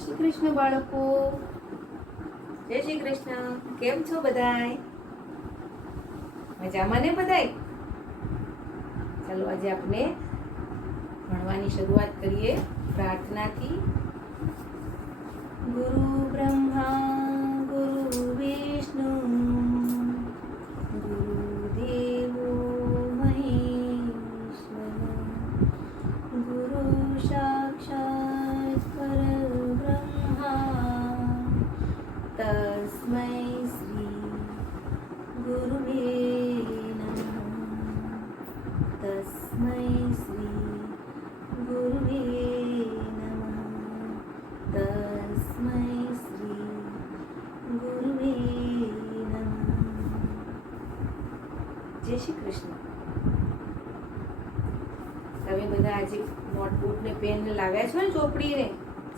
શ્રી કૃષ્ણ બાળકો, જય શ્રી કૃષ્ણ. કેમ છો બધાય? મજામાં ને બધાય? ચાલો આજે આપણે ભણવાની શરૂઆત કરીએ પ્રાર્થનાથી. ગુરુ બ્રહ્મા ગુરુ વિષ્ણુ ગુરુદેવો મહેશ્વર ગુરુ સાક્ષાત પરબ્રહ્મા તસ્મૈ શ્રી ગુરુવે નમઃ. તસ્મૈ શ્રી ગુરુવે નમઃ. તસ્મૈ શ્રી ગુરુવે નમઃ. જય શ્રી કૃષ્ણ. તમે બધા આજે નોટબુક ને પેન ને લાવ્યા છો ને ચોપડી ને?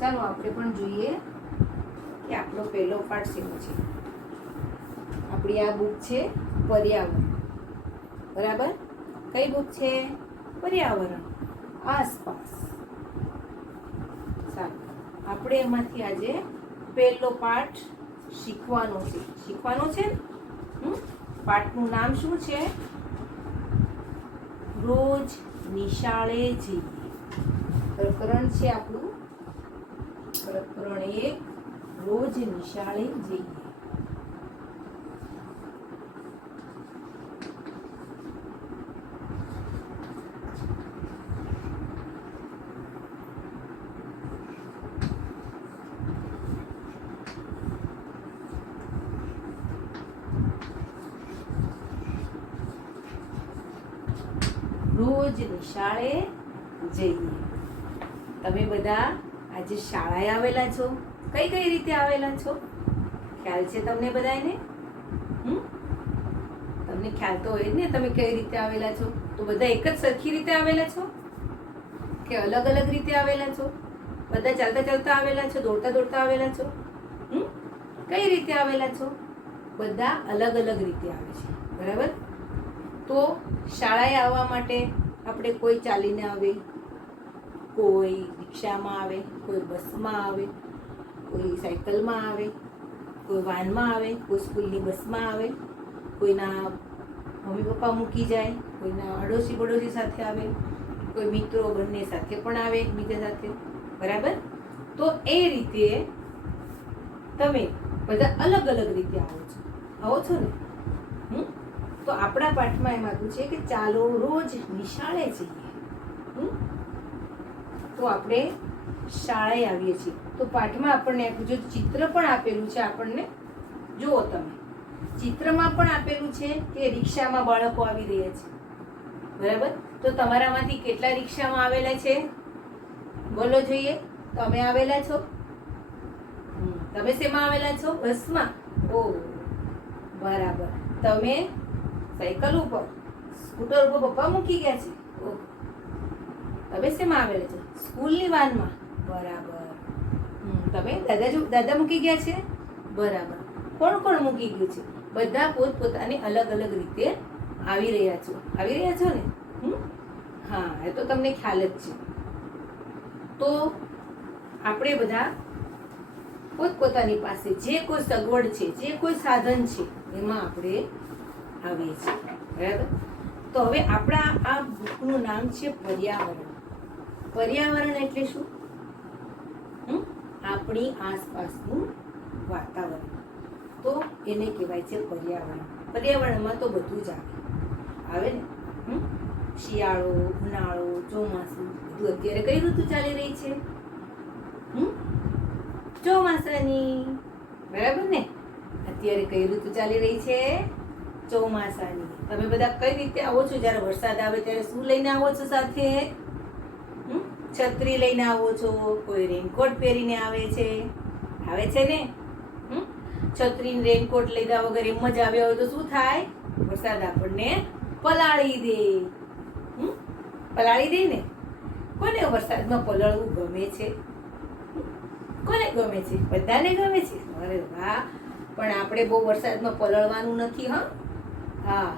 ચાલો આપણે પણ જોઈએ કે આપણો પહેલો પાઠ શેનો છે. આપણી આ બુક છે પર્યાવરણ. બરાબર? કઈ બુક છે? પર્યાવરણ, આસપાસ. સારું, આપણે એમાંથી આજે પહેલો પાઠ શીખવાનો છે. શીખવાનો છે ને? પાઠનું નામ શું છે? રોજ નિશાળે જઈએ. પ્રકરણ છે આપણું પ્રકરણ 1, રોજ નિશાળે જઈએ. રોજ નિશાળે જઈએ. તમે બધા આજે શાળાએ આવેલા છો. કઈ કઈ રીતે આવેલા છો? ખ્યાલ છે તમને બધાને? તમને ખ્યાલ તો હોય ને તમે કઈ રીતે આવેલા છો? તો બધા એક જ સરખી રીતે આવેલા છો કે અલગ અલગ રીતે આવેલા છો? બધા ચાલતા ચાલતા આવેલા છો? દોડતા દોડતા આવેલા છો? કઈ રીતે આવેલા છો? બધા અલગ અલગ રીતે આવે છે. બરાબર? તો શાળાએ આવવા માટે આપણે કોઈ ચાલીને આવે, કોઈ રિક્ષામાં આવે, કોઈ બસમાં આવે, કોઈ સાયકલમાં આવે, કોઈ વાનમાં આવે, કોઈ સ્કૂલની બસમાં આવે, કોઈના મમ્મી પપ્પા મૂકી જાય, કોઈના અડોશી પડોશી સાથે આવે, કોઈ મિત્રો બંને સાથે પણ આવે એકબીજા સાથે. બરાબર? તો એ રીતે તમે બધા અલગ અલગ રીતે આવો છો ને? તો આપણા પાઠમાં એમ આપ્યું છે કે ચાલો રોજ નિશાળે જઈએ. તો આપણે શાળાએ આવીએ છીએ. તો પાઠમાં આપણને આપ્યું છે, ચિત્ર પણ આપેલું છે આપણને. જુઓ તમે, ચિત્રમાં પણ આપેલું છે કે રિક્ષામાં બાળકો આવી રહ્યા છે. બરાબર? તો તમારામાંથી કેટલા રિક્ષામાં આવેલા છે? બોલો જોઈએ. તમે આવેલા છો? તમે શેમાં આવેલા છો? બસમાં? ઓ બરાબર. તમે સાયકલ ઉપર, સ્કૂટર ઉપર પપ્પા મૂકી ગયા છે. તમે શેમાં આવેલા છો? સ્કૂલની વાનમાં. બરાબર. તમે દાદા મૂકી ગયા છે. બરાબર. કોણ કોણ મૂકી ગયું છે? બધા પોતપોતાની અલગ અલગ રીતે આવી રહ્યા છો. આવી રહ્યા છો ને? હા, એ તો તમને ખ્યાલ જ છે. તો આપણે બધા પોતપોતાની પાસે જે કોઈ સગવડ છે, જે કોઈ સાધન છે, એમાં આપણે આવીએ છીએ. બરાબર? તો હવે આપણા આ બુકનું નામ છે પર્યાવરણ. પર્યાવરણ એટલે શું? આપણી આસપાસનું વાતાવરણ. તો એને કહેવાય છે પર્યાવરણ. પર્યાવરણમાં તો બધું જ આવે ને? શિયાળો, ઉનાળો, ચોમાસું, બધું. અત્યારે કઈ ઋતુ ચાલી રહી છે? ચોમાસાની. બરાબર ને? અત્યારે કઈ ઋતુ ચાલી રહી છે? ચોમાસાની. તમે બધા કઈ રીતે આવો છો? જ્યારે વરસાદ આવે ત્યારે શું લઈને આવો છો સાથે? છત્રી લઈને આવો છો. કોઈ રેનકોટ પહેરીને આવે છે. આવે છે ને? છત્રી રેનકોટ લીધા વગર એમ જ આવ્યા હોય તો શું થાય? વરસાદ આપણને પલાળી દે. પલાળી દે ને? કોને વરસાદમાં પલળવું ગમે છે? કોને ગમે છે? બધાને ગમે છે. અરે વાહ. પણ આપણે બહુ વરસાદમાં પલળવાનું નથી. હા,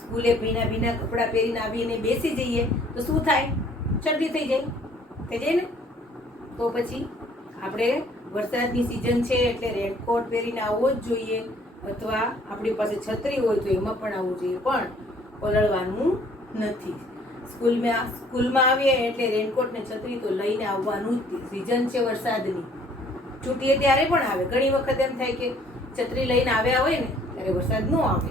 સ્કૂલે ભીના ભીના કપડાં પહેરીને આવીને બેસી જઈએ તો શું થાય? શરદી થઈ જાય ને? તો પછી આપણે વરસાદની સિઝન છે એટલે રેનકોટ પહેરીને આવવો જ જોઈએ, અથવા આપણી પાસે છત્રી હોય તો એમાં પણ આવવું જોઈએ, પણ પલળવાનું નથી. સ્કૂલમાં આવીએ એટલે રેનકોટ ને છત્રી તો લઈને આવવાનું જ. સિઝન છે વરસાદની, છૂટીએ ત્યારે પણ આવે. ઘણી વખત એમ થાય કે છત્રી લઈને આવ્યા હોય ને ત્યારે વરસાદ ન આવે,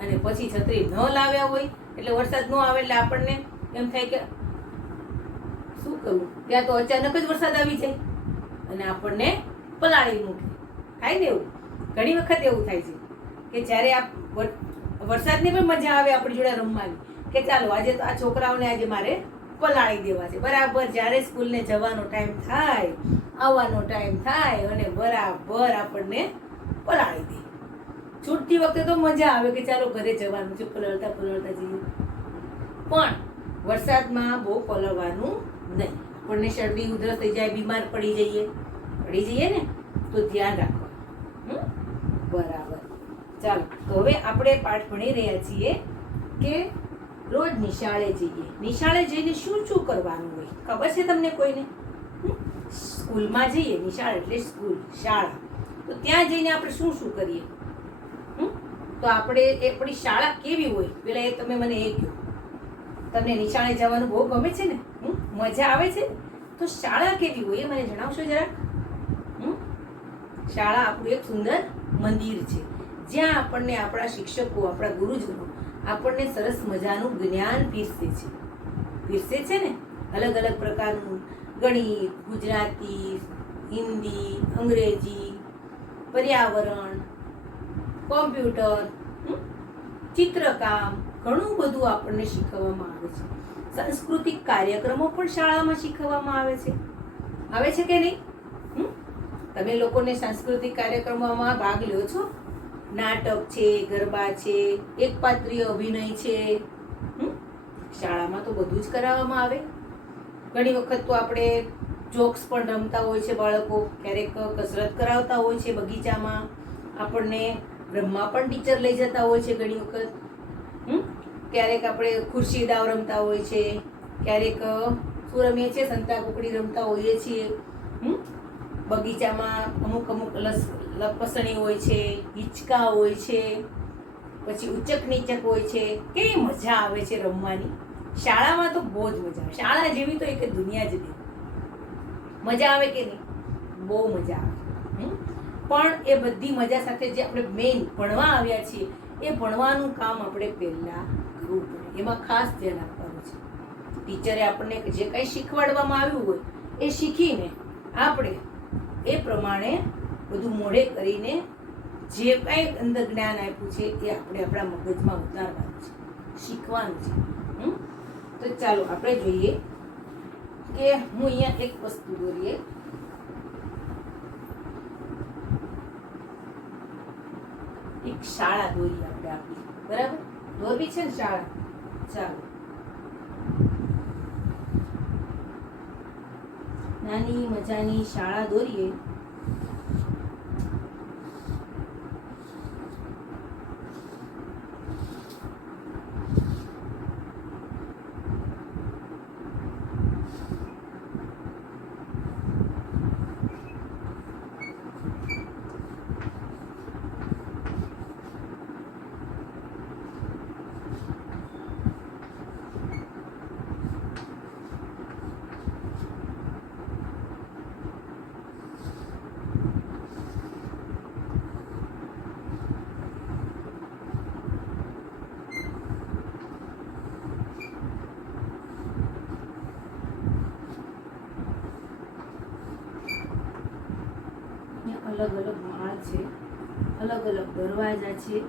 અને પછી છત્રી ન લાવ્યા હોય એટલે વરસાદ ન આવે એટલે આપણને એમ થાય કે શું કરવું, ત્યાં તો અચાનક જ વરસાદ આવી જાય અને આપણને પલાળી મૂકે. થાય ને એવું, ઘણી વખત એવું થાય છે કે જ્યારે આ વરસાદની પણ મજા આવે આપણી જોડે રમવાની, કે ચાલો આજે તો આ છોકરાઓને આજે મારે પલાળી દેવા છે. બરાબર જ્યારે સ્કૂલને જવાનો ટાઈમ થાય, આવવાનો ટાઈમ થાય અને બરાબર આપણને પલાળી દે. છૂટતી વખતે તો મજા આવે કે ચાલો ઘરે જવાનું છે, પલળતા પલળતા જઈએ, પણ વરસાદમાં બહુ પલળવાનું નહીં. આપણને શરદી ઉધરસ થઈ જાય, બીમાર પડી જઈએ ને, તો ધ્યાન રાખવાનું. બરાબર. ચાલો, તો હવે આપણે પાઠ ભણી રહ્યા છીએ કે રોજ નિશાળે જઈએ. નિશાળે જઈને શું શું કરવાનું હોય ખબર છે તમને કોઈને? સ્કૂલમાં જઈએ, નિશાળ એટલે સ્કૂલ, શાળા, તો ત્યાં જઈને આપણે શું શું કરીએ? તો આપણી શાળા કેવી હોય પેલા એ તમે મને એ કહો. તમને નિશાળે જવાનું બહુ ગમે છે ને? મજા આવે છે? તો શાળા કેવી હોય એ મને જણાવશો જરા? શાળા આપણું એક સુંદર મંદિર છે, જ્યાં આપણને આપણા શિક્ષકો, આપણા ગુરુજનો આપણને સરસ મજાનું જ્ઞાન પીરસે છે ને. અલગ અલગ પ્રકારનું ગણિત, ગુજરાતી, હિન્દી, અંગ્રેજી, પર્યાવરણ, કોમ્પ્યુટર, ચિત્રકામ, ઘણું બધું આપણને શીખવવામાં આવે છે. સાંસ્કૃતિક કાર્યક્રમો પણ શાળામાં શીખવવામાં આવે છે કે નહીં? તમે લોકોને સાંસ્કૃતિક કાર્યક્રમોમાં ભાગ લ્યો છો? નાટક છે, ગરબા છે, એકપાત્રીય અભિનય છે. શાળામાં તો બધું જ કરાવવામાં આવે. ઘણી વખત તો આપણે જોક્સ પણ રમતા હોય છે બાળકો, ક્યારેક કસરત કરાવતા હોય છે બગીચામાં, આપણને રમવા પણ ટીચર લઈ જતા હોય છે ઘણી વખત. ક્યારેક આપણે ખુરશી દાવ રમતા હોય છે, ક્યારેક શું રમીએ છીએ, સંતા કુકડી રમતા હોઈએ છીએ. બગીચામાં અમુક લપસણી હોય છે, હિંચકા હોય છે, પછી ઉચક નીચક હોય છે. કેવી મજા આવે છે રમવાની. શાળામાં તો બહુ જ મજા આવે. શાળા જેવી તો એક દુનિયા જ નહીં. મજા આવે કે નહીં? બહુ મજા આવે. પણ એ બધી મજા સાથે જે આપણે મેઇન ભણવા આવ્યા છીએ, એ ભણવાનું કામ આપણે પહેલા કરવું પડે. એમાં ખાસ ધ્યાન આપવાનું છે. ટીચરે આપણને જે કંઈ શીખવાડવામાં આવ્યું હોય એ શીખીને આપણે એ પ્રમાણે બધું મોઢે કરીને જે કંઈ અંદર જ્ઞાન આપ્યું છે એ આપણે આપણા મગજમાં ઉતારવાનું છે, શીખવાનું છે. તો ચાલો આપણે જોઈએ કે હું અહીંયા એક વસ્તુ દોરીએ. એક શાળા દોરી આપણે આપી, બરાબર? દોરવી છે ને શાળા? ચાલો, નાની મજાની શાળા દોરીએ. અલગ અલગ માળ છે, અલગ અલગ દરવાજા છે.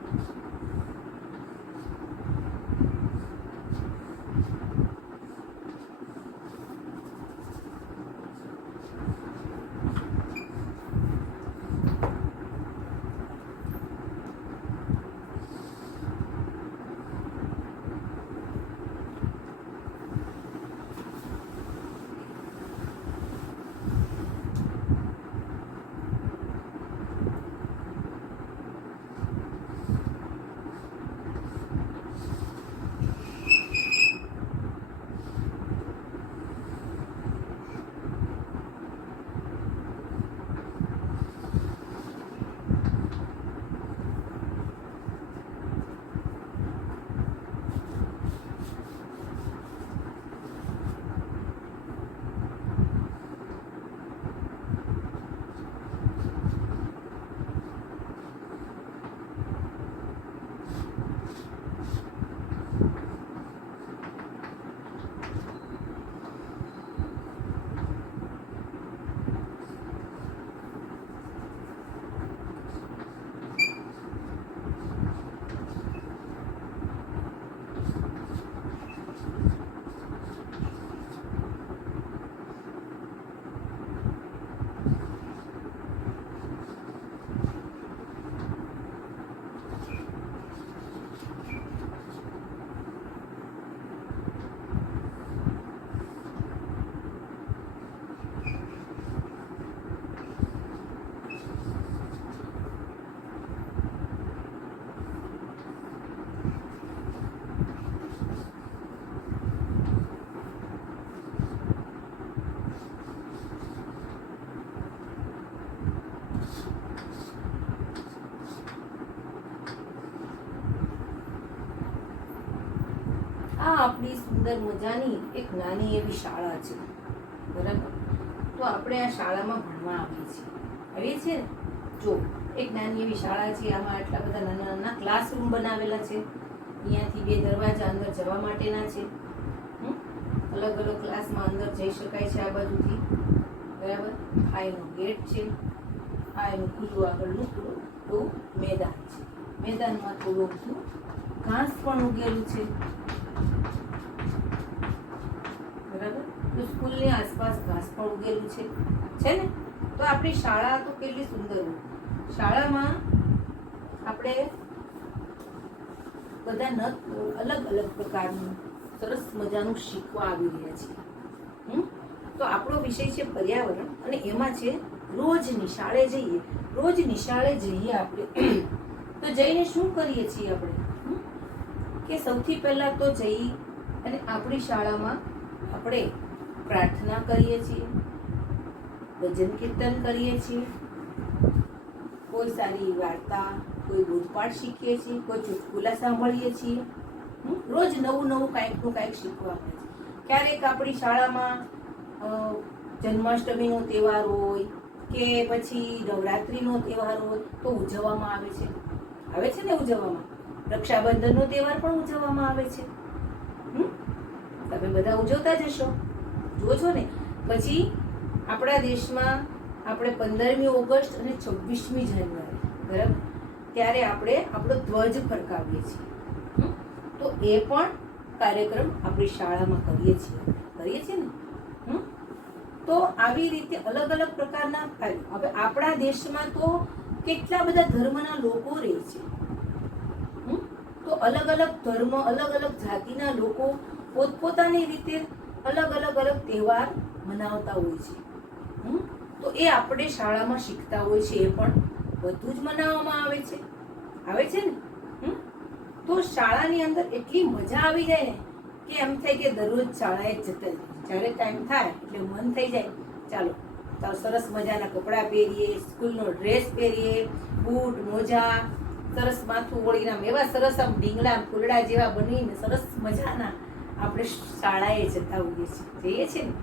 સુંદર મજાની એક નાની એવી શાળા છે, બરાબર? તો આપણે આ શાળામાં ભણવા આવીએ છીએ ને? જો એક નાની એવી શાળા છે, આમાં આટલા બધા નાના નાના ક્લાસરૂમ બનાવેલા છે. અહીંયાથી 2 દરવાજા અંદર જવા માટેના છે. અલગ અલગ ક્લાસમાં અંદર જઈ શકાય છે આ બાજુથી, બરાબર? આ એનો ગેટ છે, આ એનું ખુલ્લું આગળનું થોડું મેદાન છે. મેદાનમાં થોડું ઘાસ પણ ઉગેલું છે, બરાબર? તો સ્કૂલની આસપાસ ઘાસ પણ ઉગેલું છે ને? તો આપણી શાળા તો કેટલી સુંદર હોય. શાળામાં આપણે બધા અલગ અલગ પ્રકારનું સરસ મજાનું શીખવા આવી રહ્યા છીએ. તો આપણો વિષય છે પર્યાવરણ, અને એમાં છે રોજ નિશાળે જઈએ. રોજ નિશાળે જઈએ આપણે તો જઈને શું કરીએ છીએ આપણે? કે સૌથી પહેલા તો જઈ અને આપણી શાળામાં આપણે પ્રાર્થના કરીએ છીએ, ભજન કીર્તન કરીએ છીએ, કોઈ સારી વાર્તા, કોઈ બોધપાઠ શીખીએ છીએ, કોઈ ચુટકુલા સાંભળીએ છીએ. રોજ નવું નવું કાંઈકનું કાંઈક શીખવા મળે છે. ક્યારેક આપણી શાળામાં જન્માષ્ટમીનો તહેવાર હોય કે પછી નવરાત્રિનો તહેવાર હોય તો ઉજવવામાં આવે છે ને ઉજવવામાં. રક્ષાબંધનનો તહેવાર પણ ઉજવવામાં આવે છે. તમે બધા ઉજવતા જ હશો, જુઓ છો ને? પછી આપણા દેશમાં આપણે 15મી ઓગસ્ટ અને 26મી જાન્યુઆરી, બરાબર, ત્યારે આપણે આપણો ધ્વજ ફરકાવીએ છીએ. તો એ પણ કાર્યક્રમ આપણી શાળામાં કરીએ છીએ ને? તો આવી રીતે અલગ અલગ પ્રકારના હવે આપણા દેશમાં તો કેટલા બધા ધર્મના લોકો રહે છે. તો અલગ અલગ ધર્મ, અલગ અલગ જાતિના લોકો પોતપોતાની રીતે અલગ તહેવાર મનાવતા હોય છે. તો એ આપણે શાળામાં શીખતા હોય છે. એ પણ બધું જ મનાવવામાં આવે છે ને? તો શાળાની અંદર એટલી મજા આવી જાય ને કે એમ થાય કે દરરોજ શાળાએ જતા જ્યારે ટાઈમ થાય એટલે મન થઈ જાય ચાલો સરસ મજાના કપડાં પહેરીએ, સ્કૂલનો ડ્રેસ પહેરીએ, બૂટ મોજા, સરસ માથું ઓળીને એવા સરસ આમ ઢીંગલા ફૂલડા જેવા બનીને સરસ મજાના આપણે શાળાએ જતા હોઈએ જઈએ છીએ ને?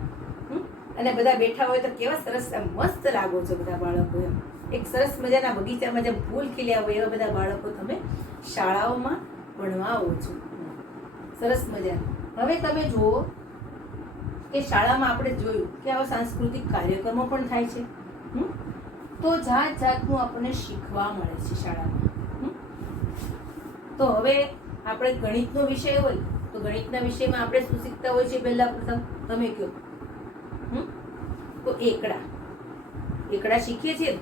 અને બધા બેઠા હોય તો કેવા સરસ મસ્ત લાગો છો બધા બાળકો. એક સરસ મજાના બગીચામાં જેમ ફૂલ ખીલ્યા હોય એવા બધા બાળકો તમે શાળાઓમાં ભણવા આવો છો. સરસ મજાના. હવે તમે જુઓ કે શાળામાં આપણે જોયું કે આવા સાંસ્કૃતિક કાર્યક્રમો પણ થાય છે. તો જાત જાતનું આપણને શીખવા મળે છે શાળામાં. તો હવે આપણે ગણિતનો વિષય હોય તો ગણિતના વિષયમાં આપણે શું શીખતા હોય છે? પહેલા પ્રથમ તમે કહો. તો એકડા શીખીએ છીએ.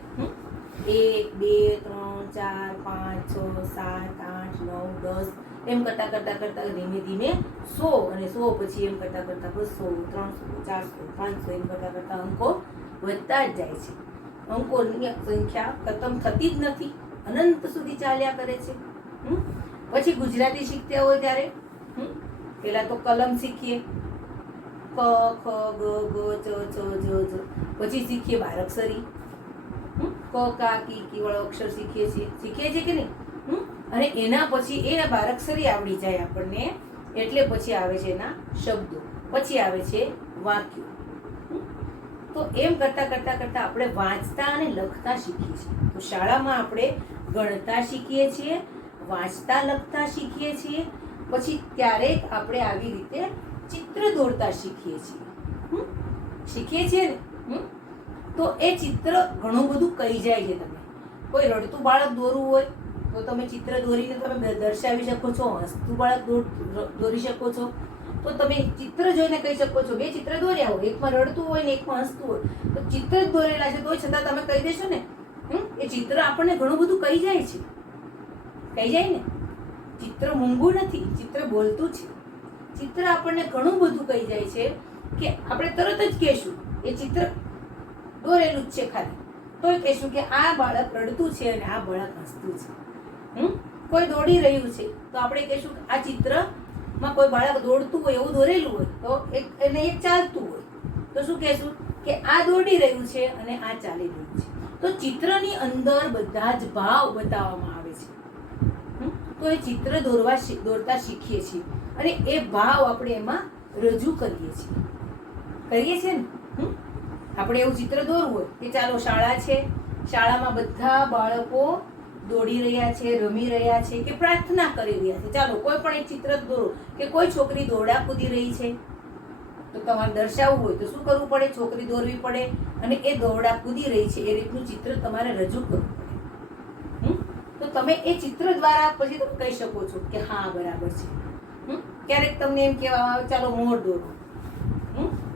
1 2 3 4 5 6 7 8 9 10 એમ કરતા ધીમે ધીમે 100 અને 100 પછી એમ કરતા 200 300 400 500 એમ કરતા અંકો વધતા જ જાય છે. અંકોની સંખ્યા ખતમ થતી જ નથી, અનંત સુધી ચાલ્યા કરે છે. પછી ગુજરાતી શીખતા હોય ત્યારે પેલા તો કલમ શીખીએ, ક ખ ગ ગ ચ ચ જ જ. પછી શીખીએ બારાક્ષરી, ક કા કી કી વાળો અક્ષર શીખીએ છીએ કે નહીં? અને એના પછી એ બારાક્ષરી આવડી જાય આપણને એટલે પછી આવે છે એના શબ્દો, પછી આવે છે વાક્યો. તો એમ કરતા આપણે વાંચતા અને લખતા શીખીએ છીએ. તો શાળામાં આપણે ગણતા શીખીએ છીએ, વાંચતા લખતા શીખીએ છીએ. પછી ક્યારેક આપણે આવી રીતે ચિત્ર દોરતા શીખીએ છીએ ને? તો એ ચિત્ર ઘણું બધું કહી જાય છે. તમે કોઈ રડતું બાળક દોરવું હોય તો તમે ચિત્ર દોરીને તમે દર્શાવી શકો છો. હસતું બાળક દોરી શકો છો તો તમે ચિત્ર જોઈને કહી શકો છો. 2 ચિત્ર દોર્યા હોય, એકમાં રડતું હોય ને એકમાં હસતું હોય, તો ચિત્ર જ દોરેલા છે તો છતાં તમે કહી દેશો ને. એ ચિત્ર આપણને ઘણું બધું કહી જાય ને? ચિત્ર મૂંગું નથી, ચિત્ર બોલતું છે. ચિત્ર આપણને ઘણું બધું કહી જાય છે કે આપણે તરત જ કહેશું એ ચિત્ર દોરેલું જ છે ખાલી, તોય કહેશું કે આ બાળક રડતું છે અને આ બાળક હસતું છે. કોઈ દોડી રહ્યું છે તો આપણે કહેશું કે આ ચિત્રમાં કોઈ બાળક દોડતું હોય એવું દોરેલું હોય તો એક ચાલતું હોય તો શું કહેશું કે આ દોડી રહ્યું છે અને આ ચાલી રહ્યું છે. તો ચિત્રની અંદર બધા જ ભાવ બતાવવામાં આવે છે. તો એ ચિત્ર દોરતા શીખીએ છીએ. અને એ ભાવ આપણે એમાં રજૂ કરીએ છીએ ને. આપણે એવું ચિત્ર દોરવું હોય કે ચાલો શાળા છે, શાળામાં બધા બાળકો દોડી રહ્યા છે, રમી રહ્યા છે કે પ્રાર્થના કરી રહ્યા છે. ચાલો કોઈ પણ એક ચિત્ર દોરો કે કોઈ છોકરી દોરડા કૂદી રહી છે, તો તમારે દર્શાવવું હોય તો શું કરવું પડે? છોકરી દોરવી પડે અને એ દોરડા કૂદી રહી છે એ રીતનું ચિત્ર તમારે રજૂ કરવું પડે. તો તમે એ ચિત્ર દ્વારા પછી તમે કહી શકો છો કે હા બરાબર છે. ક્યારેક તમને એમ કહેવામાં આવે ચાલો મોર દોરો,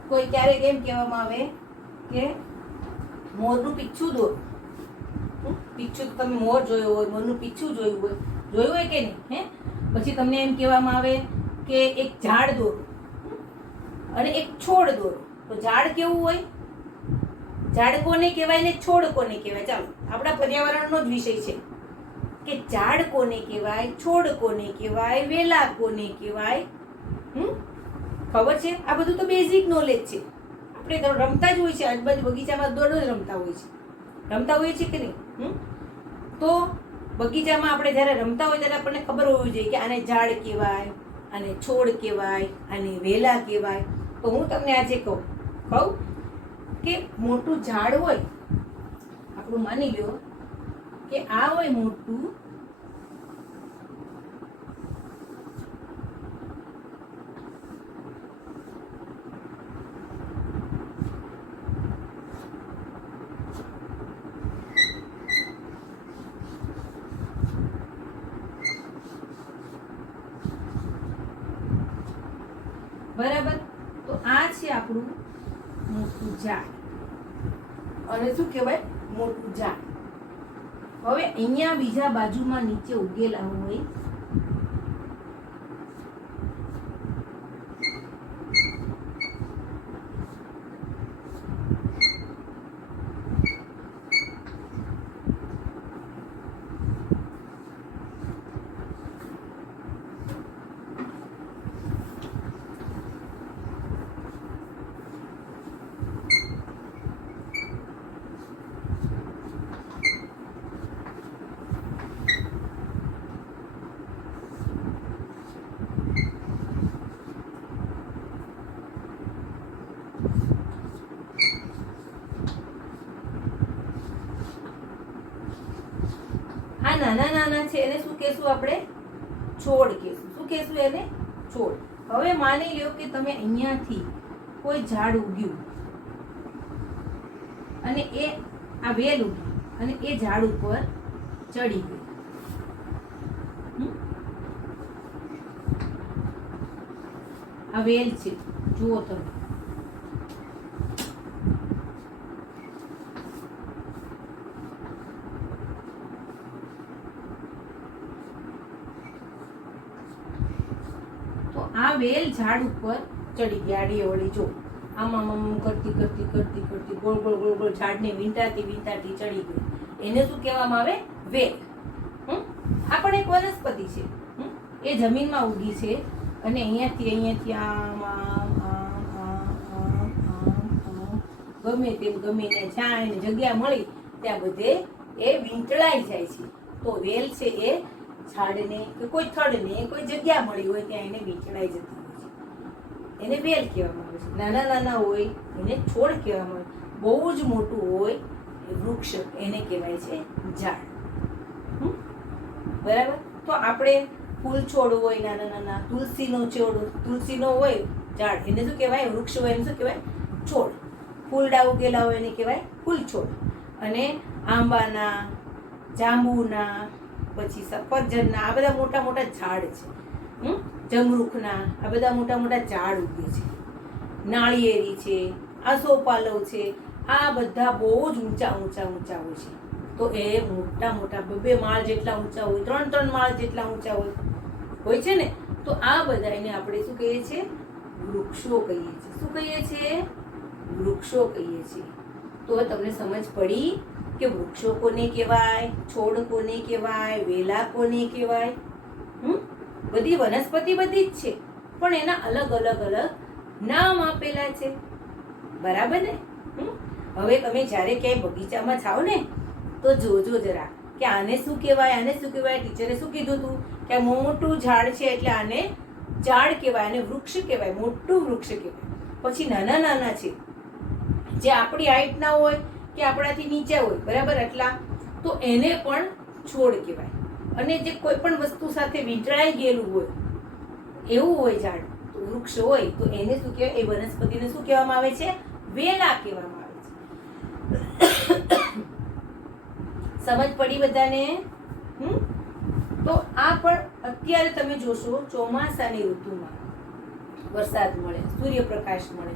કોઈ ક્યારેક એમ કહેવામાં આવે કે મોરનું પીછું દોરો. પીછું તમે મોર જોયો હોય, મોરનું પીછું જોયું હોય કે નહીં? પછી તમને એમ કહેવામાં આવે કે એક ઝાડ દોરો અને એક છોડ દોરો. તો ઝાડ કેવું હોય? ઝાડ કોને કહેવાય ને છોડ કોને કહેવાય? ચાલો આપણા પર્યાવરણનો જ વિષય છે કે ઝાડ કોને કહેવાય, છોડ કોને કહેવાય, વેલા કોને કહેવાય. ખબર છે? આ બધું તો બેઝિક નોલેજ છે. આપણે તો રમતા જ હોય છે, આજુબાજુ બગીચામાં દોડો જ રમતા હોય છે કે નહીં? તો બગીચામાં આપણે જ્યારે રમતા હોય ત્યારે આપણને ખબર હોવી જોઈએ કે આને ઝાડ કહેવાય, આને છોડ કહેવાય, આને વેલા કહેવાય. તો હું તમને આજે કહું કે મોટું ઝાડ હોય, આપણું માની લો કે આ હોય મોટું બરાબર. તો આ છે આપણું મોટું ઝાડ અને શું કહેવાય? મોટું ઝાડ. હવે અહીંયા બીજા બાજુમાં નીચે ઉગેલા હોય નાના નાના છે એને શું કહેશું આપણે? છોડ કહેશું. શું કહેશું એને? છોડ. હવે માની લો કે તમે અહીંયાથી કોઈ ઝાડ ઉગ્યું અને એ આ વેલ ઉગી અને એ ઝાડ ઉપર ચડી ગઈ. આ વેલ છે, જુઓ તમે. આ વેલ ઝાડ ઉપર ચડી ગઈ આડી અવળી. જો આમ કરતી ગોળ ગોળ ઝાડને વીંટાતી ચડી ગઈ. એને શું કહેવામાં આવે? વેલ. આ પણ એક વનસ્પતિ છે. એ જમીનમાં ઉગી છે અને અહીંયાથી આમ ગમે ને જ્યાં એને જગ્યા મળી ત્યાં બધે એ વીંટળાઈ જાય છે. તો વેલ છે એ ઝાડને કે કોઈ થડને કોઈ જગ્યા મળી હોય ત્યાં એને વીંટળાઈ જતી હોય છે. એને વેલ કહેવામાં આવે છે. નાના નાના હોય એને છોડ કહેવામાં આવે. બહુ જ મોટું હોય વૃક્ષ એને કહેવાય છે ઝાડ. બરાબર. તો આપણે ફૂલ છોડ હોય નાના નાના, તુલસીનો હોય ઝાડ, એને શું કહેવાય? વૃક્ષ હોય એને શું કહેવાય? છોડ. ફૂલડા ઉગેલા હોય એને કહેવાય ફૂલ છોડ. અને આંબાના, જાંબુના, પછી સફરજનના આ બધા મોટા મોટા ઝાડ છે. જમરૂખના આ બધા મોટા મોટા ઝાડ ઉગે છે. નાળિયેરી છે, આસોપાલવ છે, આ બધા બહુ જ ઊંચા હોય છે. તો એ મોટા 2 માળ જેટલા ઊંચા હોય, 3 માળ જેટલા ઊંચા હોય છે ને. તો આ બધાને આપણે શું કહીએ છીએ? વૃક્ષો કહીએ છીએ. શું કહીએ છીએ? વૃક્ષો કહીએ છીએ. તો તમને સમજ પડી કે વૃક્ષો કોને કહેવાય, છોડ કોને કહેવાય, વેલા કોને કહેવાય? બધી વનસ્પતિ બધી જ છે પણ એના અલગ અલગ નામ આપેલા છે. બરાબર ને? હવે તમે જ્યારે ક્યાંય બગીચામાં જાઓ ને તો જોજો જરા કે આને શું કહેવાય, ટીચરે શું કીધું હતું કે મોટું ઝાડ છે એટલે આને ઝાડ કહેવાય અને વૃક્ષ કહેવાય, મોટું વૃક્ષ કહેવાય. પછી નાના નાના છે જે આપણી હાઈટના હોય કે આપણાથી નીચે હોય, બરાબર એટલા, તો એને પણ છોડ કહેવાય. અને જે કોઈ પણ વસ્તુ સાથે વીંટળાઈ ગયેલું હોય એવું હોય ઝાડ, વૃક્ષ હોય, તો એને શું કહેવાય? એ વનસ્પતિને શું કહેવામાં આવે છે? વેલા કહેવામાં આવે છે. સમજ પડી બધાને? તો આ પણ અત્યારે તમે જોશો ચોમાસાની ઋતુમાં વરસાદ મળે, સૂર્યપ્રકાશ મળે,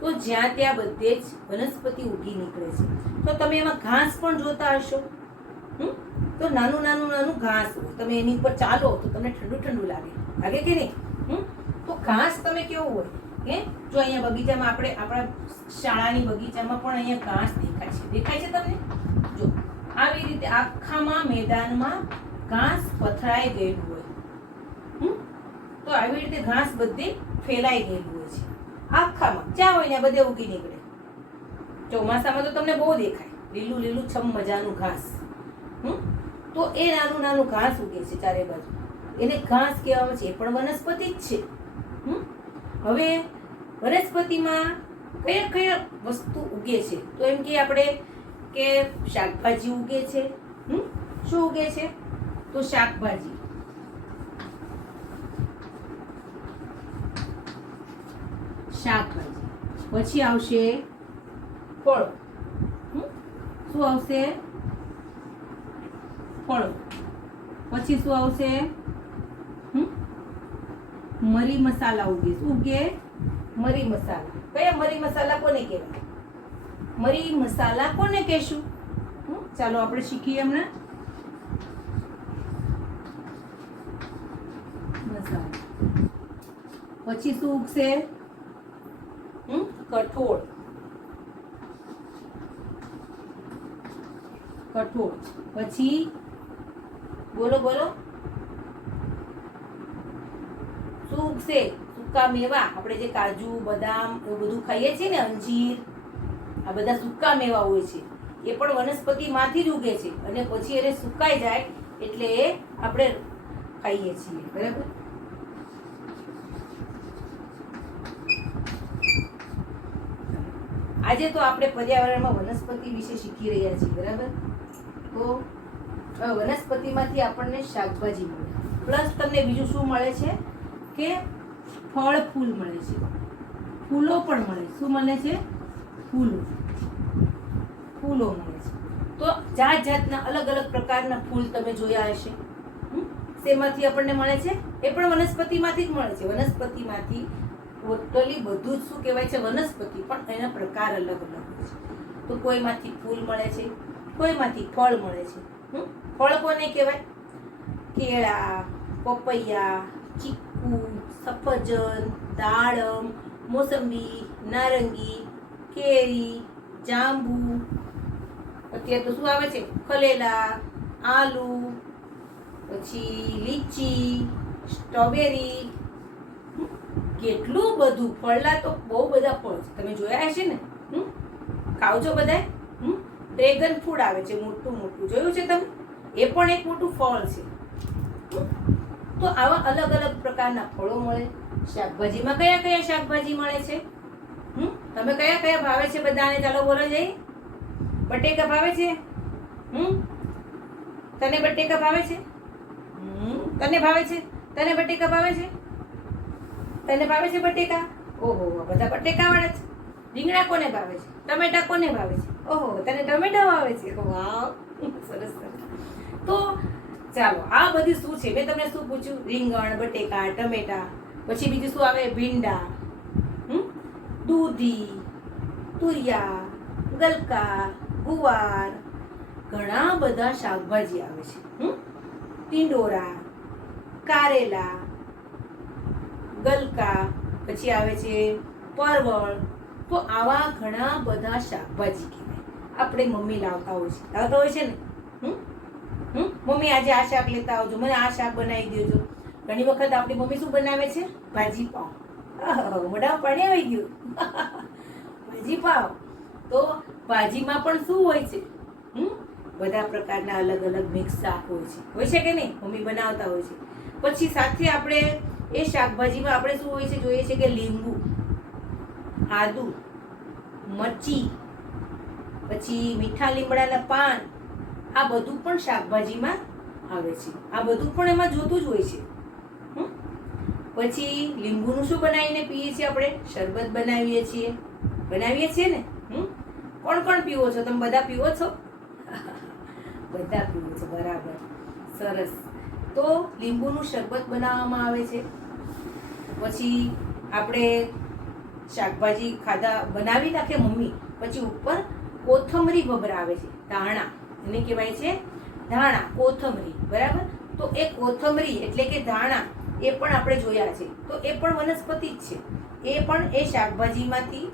તો જ્યાં ત્યાં બધે જ વનસ્પતિ ઉગી નીકળે છે. તો તમે એમાં ઘાસ પણ જોતા હશો. તો નાનું નાનું નાનું ઘાસ હોય, તમે એની ઉપર ચાલો તો તમને ઠંડુ ઠંડુ લાગે કે નહીં? તો ઘાસ તમે કેવું હોય કે જો અહીંયા બગીચામાં આપણે આપણા શાળાની બગીચામાં પણ અહીંયા ઘાસ દેખાય છે તમને? જો આવી રીતે આખામાં મેદાનમાં ઘાસ પથરાઈ ગયેલું હોય. તો આવી રીતે ઘાસ બધી ફેલાઈ ગયેલું હોય છે આખામાં, જ્યાં હોય ને બધે ઉગી નીકળે. ચોમાસામાં તો તમને બહુ દેખાય, લીલું લીલું છમ મજાનું ઘાસ. તો એ નાનું નાનું ઘાસ ઉગે છે ચારે બાજુ, એને ઘાસ કહેવામાં છે. એ પણ વનસ્પતિ જ છે. હવે વનસ્પતિમાં કયા કયા વસ્તુ ઉગે છે? તો એમ કે આપણે કે શાકભાજી ઉગે છે. શું ઉગે છે? તો શાકભાજી, પછી આવશે ફળ. શું આવશે? ફળ. પછી શું આવશે? મરી મસાલા ઉગે. શું ઉગે? મરી મસાલા. કયા મરી મસાલા કોને કહેવાય? મરી મસાલા કોને કહેશું? ચાલો આપણે શીખીએ હમણાં. મસાલા. પછી શું ઉગશે? કઠોળ. કઠોળ. પછી બોલો બોલો, શું ઉગશે? સૂકા મેવા. આપણે જે કાજુ બદામ એવું બધું ખાઈએ છીએ ને, અંજીર, આ બધા સૂકા મેવા હોય છે, એ પણ વનસ્પતિમાંથી જ ઉગે છે. અને પછી એને સુકાઈ જાય એટલે એ આપણે ખાઈએ છીએ, બરાબર? આજે તો આપણે પર્યાવરણમાં વનસ્પતિ વિશે શીખી રહ્યા છીએ, બરાબર? તો વનસ્પતિમાંથી આપણને શાકભાજી મળે, પ્લસ તમને બીજું શું મળે છે કે ફળ ફૂલ મળે છે, ફૂલો પણ મળે. શું મળે છે? ફૂલો મળે છે. તો જાત જાતના અલગ અલગ પ્રકારના ફૂલ તમે જોયા હશે. શેમાંથી આપણને મળે છે? એ પણ વનસ્પતિમાંથી જ મળે છે. વનસ્પતિમાંથી ટોટલી બધું જ શું કહેવાય છે? વનસ્પતિ, પણ એના પ્રકાર અલગ અલગ હોય છે. તો કોઈમાંથી ફૂલ મળે છે, કોઈમાંથી ફળ મળે છે. ફળ કોને કહેવાય? કેળા, પપૈયા, ચીકુ, સફરજન, દાડમ, મોસંબી, નારંગી, કેરી, જાંબુ. અત્યારે તો શું આવે છે? ખલેલા, આલુ, પછી લીચી, સ્ટ્રોબેરી. કેટલું બધું ફળના તો બહુ બધા ફળ છે, તમે જોયા હશે ને. ખાવ છો બધા? ડ્રેગન ફ્રૂટ આવે છે, મોટું મોટું, જોયું છે તમે? એ પણ એક મોટું ફળ છે. તો આવા અલગ અલગ પ્રકારના ફળો મળે. શાકભાજીમાં કયા કયા શાકભાજી મળે છે? તમે કયા કયા ભાવે છે બધાને? ચાલો બોલો જઈ. બટેકા ભાવે છે? તને બટેકા ભાવે છે? તને ભાવે છે? તને બટેકા ભાવે છે? તને ભાવે છે બટેકા? ઓહો, બધા બટેકા વાળા છે. રીંગણા કોને ભાવે છે? ટમેટા કોને ભાવે છે? ઓહો, તને ટમેટા ભાવે છે. વાવ, સરસ સરસ. તો ચાલો, આ બધી શું છે? મેં તમને શું પૂછ્યું? રીંગણ, બટેકા, ટમેટા. પછી બીજું શું આવે? ભીંડા, દૂધી, તુરિયા, ગલકા, ગુવાર. ઘણા બધા શાકભાજી આવે છે. ટીંડોરા, કારેલા, ગલકા, પછી આવે છે પરવળ. તો આવા ઘણા બધા શાકભાજી કહેવાય. આપણે મમ્મી લાવતા હોય છે ને. મમ્મી આજે આ શાક લેતા આવજો, મને આ શાક બનાવી દેજો. ઘણી વખત આપણી મમ્મી શું બનાવે છે? ભાજી પાવ. મોઢા પાણી આવી ગયું. ભાજી પાવ. તો ભાજીમાં પણ શું હોય છે? બધા પ્રકારના અલગ અલગ મિક્સ શાક હોય છે કે નહીં? મમ્મી બનાવતા હોય છે. પછી સાથે આપણે એ શાકભાજીમાં આપણે શું હોય છે જોઈએ છે કે લીંબુ, આદુ, મરચી, પછી મીઠા લીમડાના પાન, આ બધું પણ શાકભાજીમાં આવે છે. આ બધું પણ એમાં જોતું જ હોય છે. પછી લીંબુનું શું બનાવીને પીએ છીએ આપણે? શરબત બનાવીએ છીએ ને. કોણ કોણ પીવો છો? તમે બધા પીવો છો? બધા પીવો છો, બરાબર, સરસ. તો લીંબુનું શરબત બનાવવામાં આવે છે. પછી આપણે શાકભાજી બનાવી નાખે મમ્મી, પછી ઉપર કોથમરી ભભરાવે છે, ધાણા, એને કહેવાય છે ધાણા, કોથમરી, બરાબર. તો એ કોથમરી એટલે કે ધાણા એ પણ આપણે જોયા છે. તો એ પણ વનસ્પતિ જ છે. એ પણ એ શાકભાજીમાંથી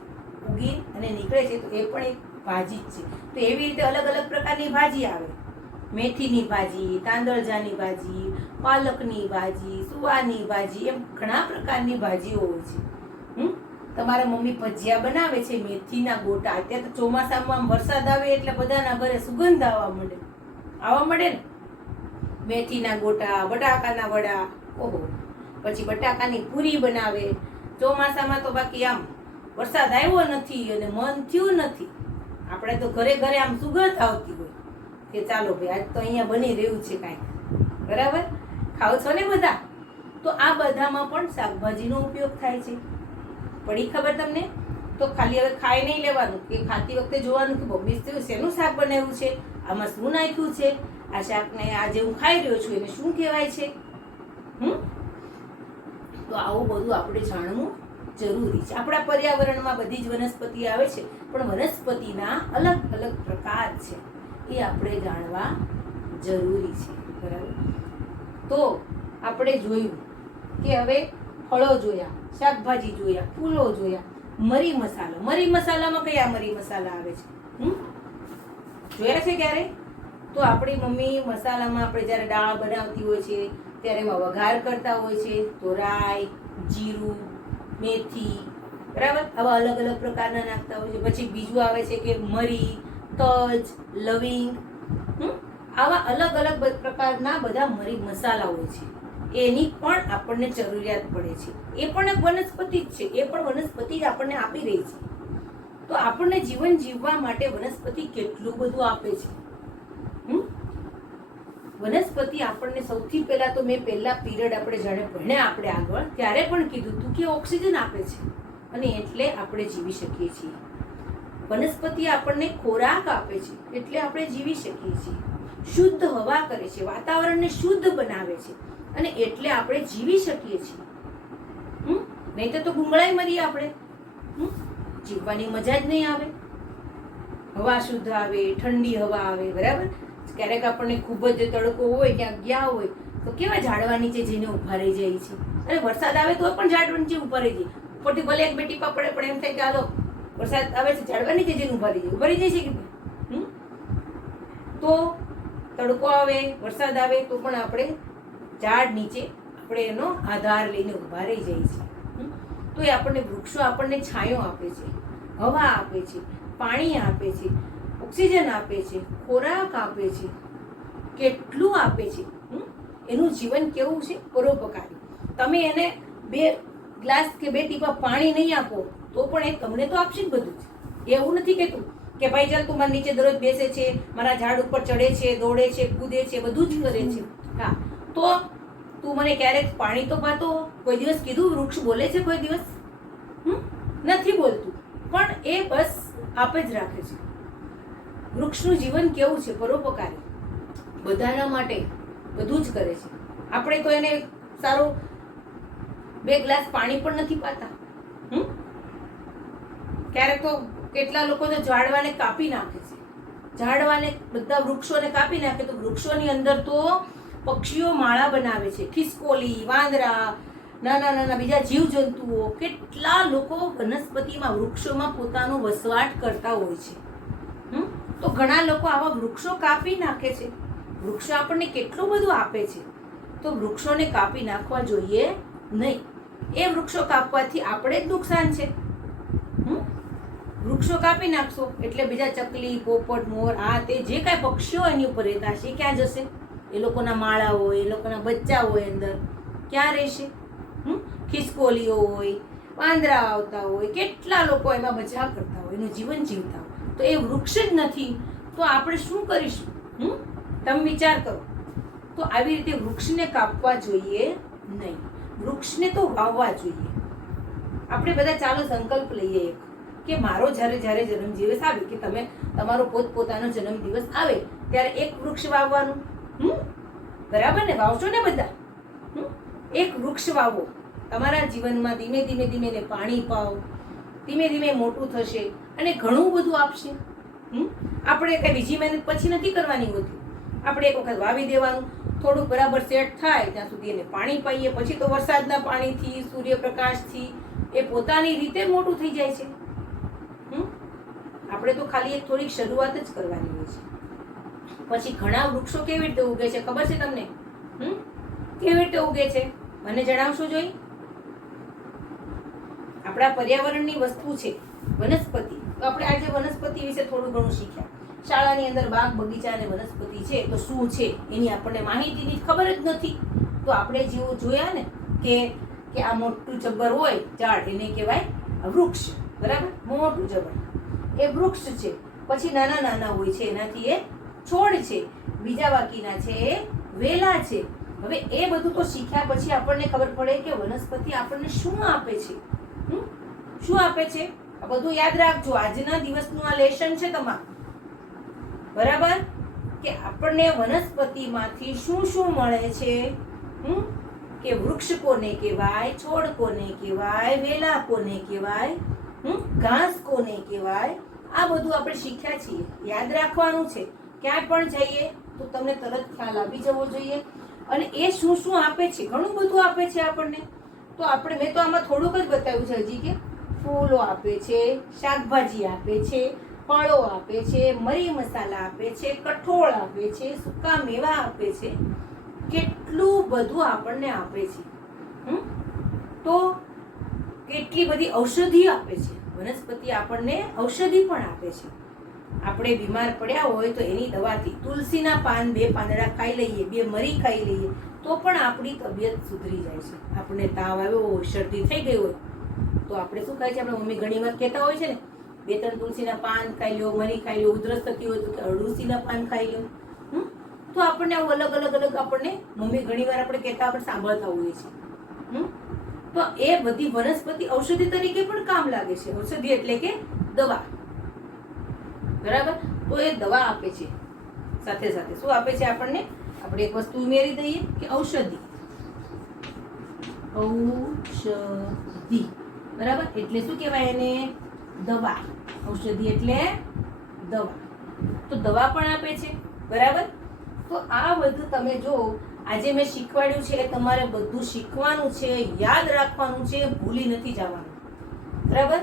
ઉગી અને નીકળે છે. તો એ પણ એક ભાજી જ છે. તો એવી રીતે અલગ અલગ પ્રકારની ભાજી આવે. મેથીની ભાજી, તાંદળજાની ભાજી, પાલકની ભાજી, સુવાની ભાજી, એમ ઘણા પ્રકારની ભાજીઓ હોય છે. તમારા મમ્મી ભજીયા બનાવે છે મેથીના ગોટા. અત્યારે તો ચોમાસામાં વરસાદ આવે એટલે બધાના ઘરે સુગંધ આવવા માંડે ને. મેથીના ગોટા, બટાકાના વડા, ઓહો, પછી બટાકાની પૂરી બનાવે ચોમાસામાં. તો બાકી આમ વરસાદ આવ્યો નથી અને મન થયું નથી, આપણે તો ઘરે ઘરે આમ સુગંધ આવતી હોય કે ચાલો ભાઈ આજ તો અહીંયા બની રહ્યું છે કાંઈક, બરાબર. ખાવ છો ને બધા? તો આ બધામાં પણ શાકભાજીનો ઉપયોગ થાય છે. પડી ખબર તમને? તો ખાલી હવે ખાઈ નહીં લેવાનું, કે ખાતી વખતે જોવાનું કે મમ્મી શેનું શાક બનાવ્યું છે, આમાં શું નાખ્યું છે, આ શાકને આજે હું ખાઈ રહ્યો છું એને શું કહેવાય છે. તો આવું બધું આપણે જાણવું જરૂરી છે. આપણા પર્યાવરણમાં બધી જ વનસ્પતિ આવે છે, પણ વનસ્પતિના અલગ અલગ પ્રકાર છે, એ આપણે જાણવા જરૂરી છે, બરાબર. તો આપણે જોયું કે હવે ફળો જોયા, શાકભાજી જોયા, ફૂલો જોયા, મરી મસાલામાં કયા મરી મસાલા આવે છે? જોયા છે ક્યારે? તો આપણી મમ્મી મસાલામાં આપણે જ્યારે દાળ બનાવતી હોય છે ત્યારે એમાં વઘાર કરતા હોય છે. તો રાઈ, જીરું, મેથી, બરાબર, આવા અલગ અલગ પ્રકારના નાખતા હોય છે. પછી બીજું આવે છે કે મરી, તજ, લવિંગ, આવા અલગ અલગ પ્રકારના બધા મરી મસાલા હોય છે. એની પણ આપણને જરૂરિયાત પડે છે. એ પણ એક વનસ્પતિ જ છે. એ પણ વનસ્પતિ જ આપણને આપી રહી છે. તો આપણને જીવન જીવવા માટે વનસ્પતિ કેટલું બધું આપે છે. વનસ્પતિ આપણને સૌથી પહેલા તો મેં પહેલા પીરિયડ આપણે જાણે ભણ્યા આપણે આગળ ત્યારે પણ કીધું હતું કે ઓક્સિજન આપે છે અને એટલે આપણે જીવી શકીએ છીએ. વનસ્પતિ આપણને ખોરાક આપે છે એટલે આપણે જીવી શકીએ છીએ. શુદ્ધ હવા કરે છે, વાતાવરણને શુદ્ધ બનાવે છે અને એટલે આપણે જીવી શકીએ છીએ. નહીં તો ગુંગળાઈ મરીએ આપણે. જીવવાની મજા જ નહીં આવે. હવા શુદ્ધ આવે, ઠંડી હવા આવે, બરાબર. ક્યારેક આપણને ખૂબ જ તડકો હોય, ક્યાંક ગયા હોય તો કેવા ઝાડવા નીચે જઈને ઉભા રહી જાય છે. અને વરસાદ આવે તો પણ ઝાડવા નીચે ઉભા રહી જાય. ઉપરથી ભલે એક બે ટીપા પડે પણ એમ થાય કે હાલો વરસાદ આવે છે, ઝાડવા નીચે જઈને ઉભા રહી જાય છે કે તો તડકો આવે, વરસાદ આવે તો પણ આપણે ઝાડ નીચે આપણે એનો આધાર લઈને ઉભા રહી જાય છે. તો એ આપણને વૃક્ષો આપણને છાંયો આપે છે, હવા આપે છે, પાણી આપે છે, ઓક્સિજન આપે છે, ખોરાક આપે છે, કેટલું આપે છે. એનું જીવન કેવું છે? પરોપકારી. તમે એને 2 ગ્લાસ કે 2 ટીપા પાણી નહીં આપો તો પણ એ તમને તો આપશે જ બધું જ. એવું નથી કહેતું કે ભાઈ ચાલ તું મારા નીચે દરરોજ બેસે છે, મારા ઝાડ ઉપર ચડે છે, દોડે છે, કૂદે છે, બધું જ કરે છે. હા, તો તું મને ક્યારેક પાણી તો પાતો કોઈ દિવસ કીધું? વૃક્ષ બોલે છે કોઈ દિવસ? નથી બોલતું, પણ એ બસ આપે જ રાખે છે. વૃક્ષનું જીવન કેવું છે? પરોપકારી. બધાના માટે બધું જ કરે છે. આપણે તો એને સારું 2 ગ્લાસ પાણી પણ નથી પાતા. ક્યારેક તો કેટલા લોકો તો ઝાડવાને કાપી નાખે છે. ઝાડવાને, બધા વૃક્ષોને કાપી નાખે તો વૃક્ષોની અંદર તો પક્ષીઓ માળા બનાવે છે. ખિસકોલી, વાંદરા, નાના નાના બીજા જીવજંતુઓ, કેટલા લોકો વનસ્પતિમાં, વૃક્ષોમાં પોતાનો વસવાટ કરતા હોય છે. તો ઘણા લોકો આવા વૃક્ષો કાપી નાખે છે. વૃક્ષો આપણને કેટલું બધું આપે છે, તો વૃક્ષોને કાપી નાખવા જોઈએ નહીં. એ વૃક્ષો કાપવાથી આપણે જ નુકસાન છે. વૃક્ષો કાપી નાખશો એટલે બીજા ચકલી, પોપટ, મોર, આ તે જે કાંઈ પક્ષીઓ એની ઉપર રહેતા હશે ક્યાં જશે? એ લોકોના માળા હોય, એ લોકોના બચ્ચા હોય અંદર, ક્યાં રહેશે? ખિસકોલીઓ હોય, વાંદરા આવતા હોય, કેટલા લોકો એમાં મજા કરતા હોય, એનું જીવન જીવતા હોય. તો એ વૃક્ષ જ નથી તો આપણે શું કરીશું? તમે વિચાર કરો. તો આવી રીતે વૃક્ષને કાપવા જોઈએ નહીં, વૃક્ષને તો વાવવા જોઈએ. આપણે બધા ચાલો સંકલ્પ લઈએ એક, કે મારો જ્યારે જન્મદિવસ આવે, કે તમે તમારો પોતપોતાનો જન્મદિવસ આવે ત્યારે એક વૃક્ષ વાવવાનું. બરાબર ને? વાવશો ને બધા? એક વૃક્ષ વાવો. તમારા જીવનમાં ધીમે ધીમે એને પાણી પાઓ, ધીમે ધીમે મોટું થશે અને ઘણું બધું આપશે. આપણે કઈ બીજી મહેનત પછી નથી કરવાની હોતી. આપણે એક વખત વાવી દેવાનું, થોડુંક બરાબર સેટ થાય ત્યાં સુધી એને પાણી પાઈએ, પછી તો વરસાદના પાણીથી, સૂર્યપ્રકાશથી એ પોતાની રીતે મોટું થઈ જાય છે. આપણે તો ખાલી એક થોડીક શરૂઆત જ કરવાની હોય છે. પછી ઘણા વૃક્ષો કેવી રીતે ઉગે છે ખબર છે તમને? કેવી રીતે ઉગે છે મને જણાવશો જોઈ? આપણા પર્યાવરણની વસ્તુ છે વનસ્પતિ. તો આપણે આજે વનસ્પતિ વિશે થોડું ઘણું શીખ્યા. શાળાની અંદર બાગ બગીચા અને વનસ્પતિ છે તો શું છે એની આપણને માહિતીની ખબર જ નથી. તો આપણે જેવું જોયા ને કે આ મોટું જબ્બર હોય ઝાડ, એને કહેવાય વૃક્ષ. બરાબર? મોટું જબ્બર એ વૃક્ષ છે. પછી નાના નાના હોય છે એનાથી એ છોડ છે. બીજા બાકીના છે એ વેલા છે. હવે એ બધું તો શીખ્યા પછી આપણને ખબર પડે કે વનસ્પતિ આપણને શું આપે છે. શું આપે છે આ બધું યાદ રાખજો. આજના દિવસનું આ લેસન છે તમારું. બરાબર? કે આપણને વનસ્પતિમાંથી શું શું મળે છે. કે વૃક્ષ કોને કહેવાય, છોડ કોને કહેવાય, વેલા કોને કહેવાય, ઘાસ કોને કહેવાય, આ બધું આપણે શીખ્યા છીએ. યાદ રાખવાનું છે. ક્યાંય પણ જઈએ તો તમને તરત ખ્યાલ આવી જવો જોઈએ. અને એ શું શું આપે છે, ઘણું બધું આપે છે આપણને. તો આપણે, મેં તો આમાં થોડુંક જ બતાવ્યું છે હજી, કે ફૂલો આપે છે, શાકભાજી આપે છે, ફળો આપે છે, મરી મસાલા આપે છે, કઠોળ આપે છે, સૂકા મેવા આપે છે, કેટલું બધું આપણને આપે છે. તો કેટલી બધી ઔષધિ આપે છે. વનસ્પતિ આપણને ઔષધિ પણ આપે છે. આપણે બીમાર પડ્યા હોય તો એની દવાથી તુલસીના પાન 2 પાંદડા ખાઈ લઈએ, 2 મરી ખાઈ લઈએ તો પણ આપણી તબિયત સુધરી જાય છે. આપણને તાવ આવ્યો હોય, શરદી થઈ ગઈ હોય તો આપણે શું ખાય છે? આપણા મમ્મી ઘણી વાર કહેતા હોય છે ને, 2-3 તુલસીના પાન ખાઈ લો, મરી ખાઈ લો. ઉધરસ થતી હોય તો અરડુસીના પાન ખાઈ લો. તો આપણને આવું અલગ આપણને મમ્મી ઘણી વાર આપણે કહેતા, આપણે સાંભળતા હોઈએ છીએ. તો એ બધી વનસ્પતિ ઔષધિ તરીકે પણ કામ લાગે છે. ઔષધિ એટલે કે દવા. બરાબર? તો એ દવા આપે છે. સાથે સાથે શું આપે છે આપણને? આપણે એક વસ્તુ ઉમેરી દઈએ કે ઔષધિ. ઔષધિ. બરાબર? એટલે શું કહેવાય એને? દવા. ઔષધિ એટલે દવા. તો દવા પણ આપે છે. બરાબર? તો આ બધું તમે જો આજે મેં શીખવાડ્યું છે એ તમારે બધું શીખવાનું છે, યાદ રાખવાનું છે, ભૂલી નથી જવાનું. બરાબર?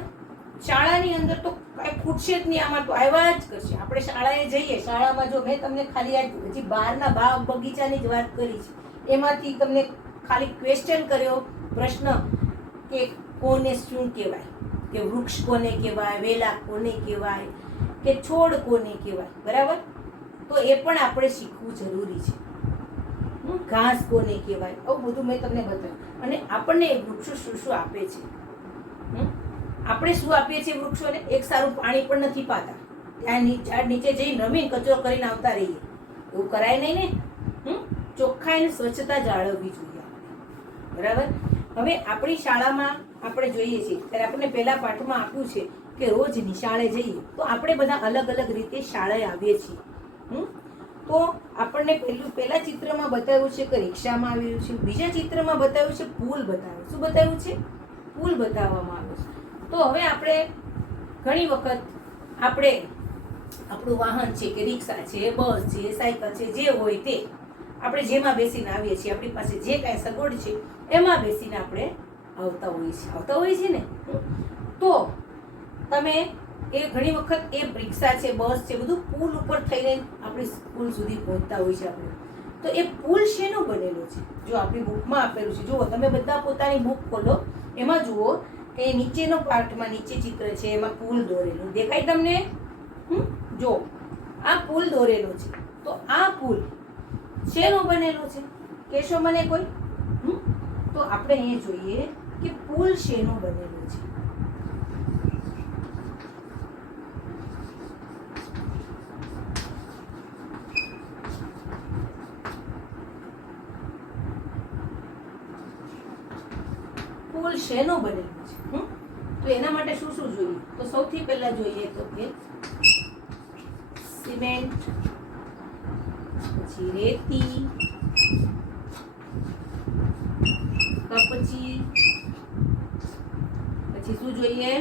શાળાની અંદર તો કઈ ખૂટશે જ નહીં. આમાં તો આવ્યા જ કરશે. આપણે શાળાએ જઈએ, શાળામાં જો મેં તમને ખાલી હજી બહારના બાગ બગીચાની જ વાત કરી છે, એમાંથી તમને ખાલી ક્વેશ્ચન કર્યો, પ્રશ્ન, કે કોને શું કહેવાય, કે વૃક્ષ કોને કહેવાય, વેલા કોને કહેવાય, કે છોડ કોને કહેવાય. બરાબર? તો એ પણ આપણે શીખવું જરૂરી છે. ઘાસ કોને કહેવાય, આવું બધું મેં તમને બતાવ્યું. અને આપણને વૃક્ષો શું શું આપે છે. આપણે શું આપીએ છીએ વૃક્ષોને? એક સારું પાણી પણ નથી પાતા. ત્યાં ઝાડ નીચે જઈ રમીને કચરો કરીને આવતા રહીએ, એવું કરાય નહીં ને. ચોખ્ખાઈ અને સ્વચ્છતા જાળવવી જોઈએ. બરાબર? હવે આપણી શાળામાં આપણે જોઈએ છીએ ત્યારે આપણને પહેલા પાઠમાં આપ્યું છે કે રોજ નિશાળે જઈએ. તો આપણે બધા અલગ અલગ રીતે શાળાએ આવીએ છીએ. તો આપણને પહેલા ચિત્રમાં બતાવ્યું છે કે રિક્ષામાં આવ્યું છે. બીજા ચિત્રમાં બતાવ્યું છે પુલ બતાવ્યું. શું બતાવ્યું છે? પુલ બતાવવામાં આવ્યું છે. તો હવે આપણે ઘણી વખત આપણે આપણું વાહન છે, કે રિક્ષા છે, બસ છે, સાયકલ છે, જે હોય તે આપણે જેમાં બેસીને આવીએ છીએ, આપણી પાસે જે કાંઈ સગવડ છે એમાં બેસીને આપણે આવતા હોઈએ છીએ ને. તો તમે એ ઘણી વખત એ રિક્ષા છે, બસ છે, બધું પુલ ઉપર થઈને આપણી સ્કૂલ સુધી પહોંચતા હોય છે આપણે. તો એ પુલ શેનો બનેલો છે? જો આપણી બુકમાં આપેલું છે, જુઓ તમે બધા પોતાની બુક ખોલો, એમાં જુઓ કે નીચેનો પાર્ટમાં નીચે ચિત્ર છે, એમાં પુલ દોરેલું દેખાય તમને? જો આ પુલ દોરેલો છે. તો આ પુલ શેનો બનેલો છે? કહેશો મને કોઈ? તો આપણે અહીંયા જોઈએ કે પુલ શેનો બનેલો છે? પુલ શેનો બનેલો છે? તો એના માટે શું શું જોઈએ? તો સૌથી પહેલા જોઈએ તો કે સિમેન્ટ, પછી રેતી, કપચી, પછી શું જોઈએ?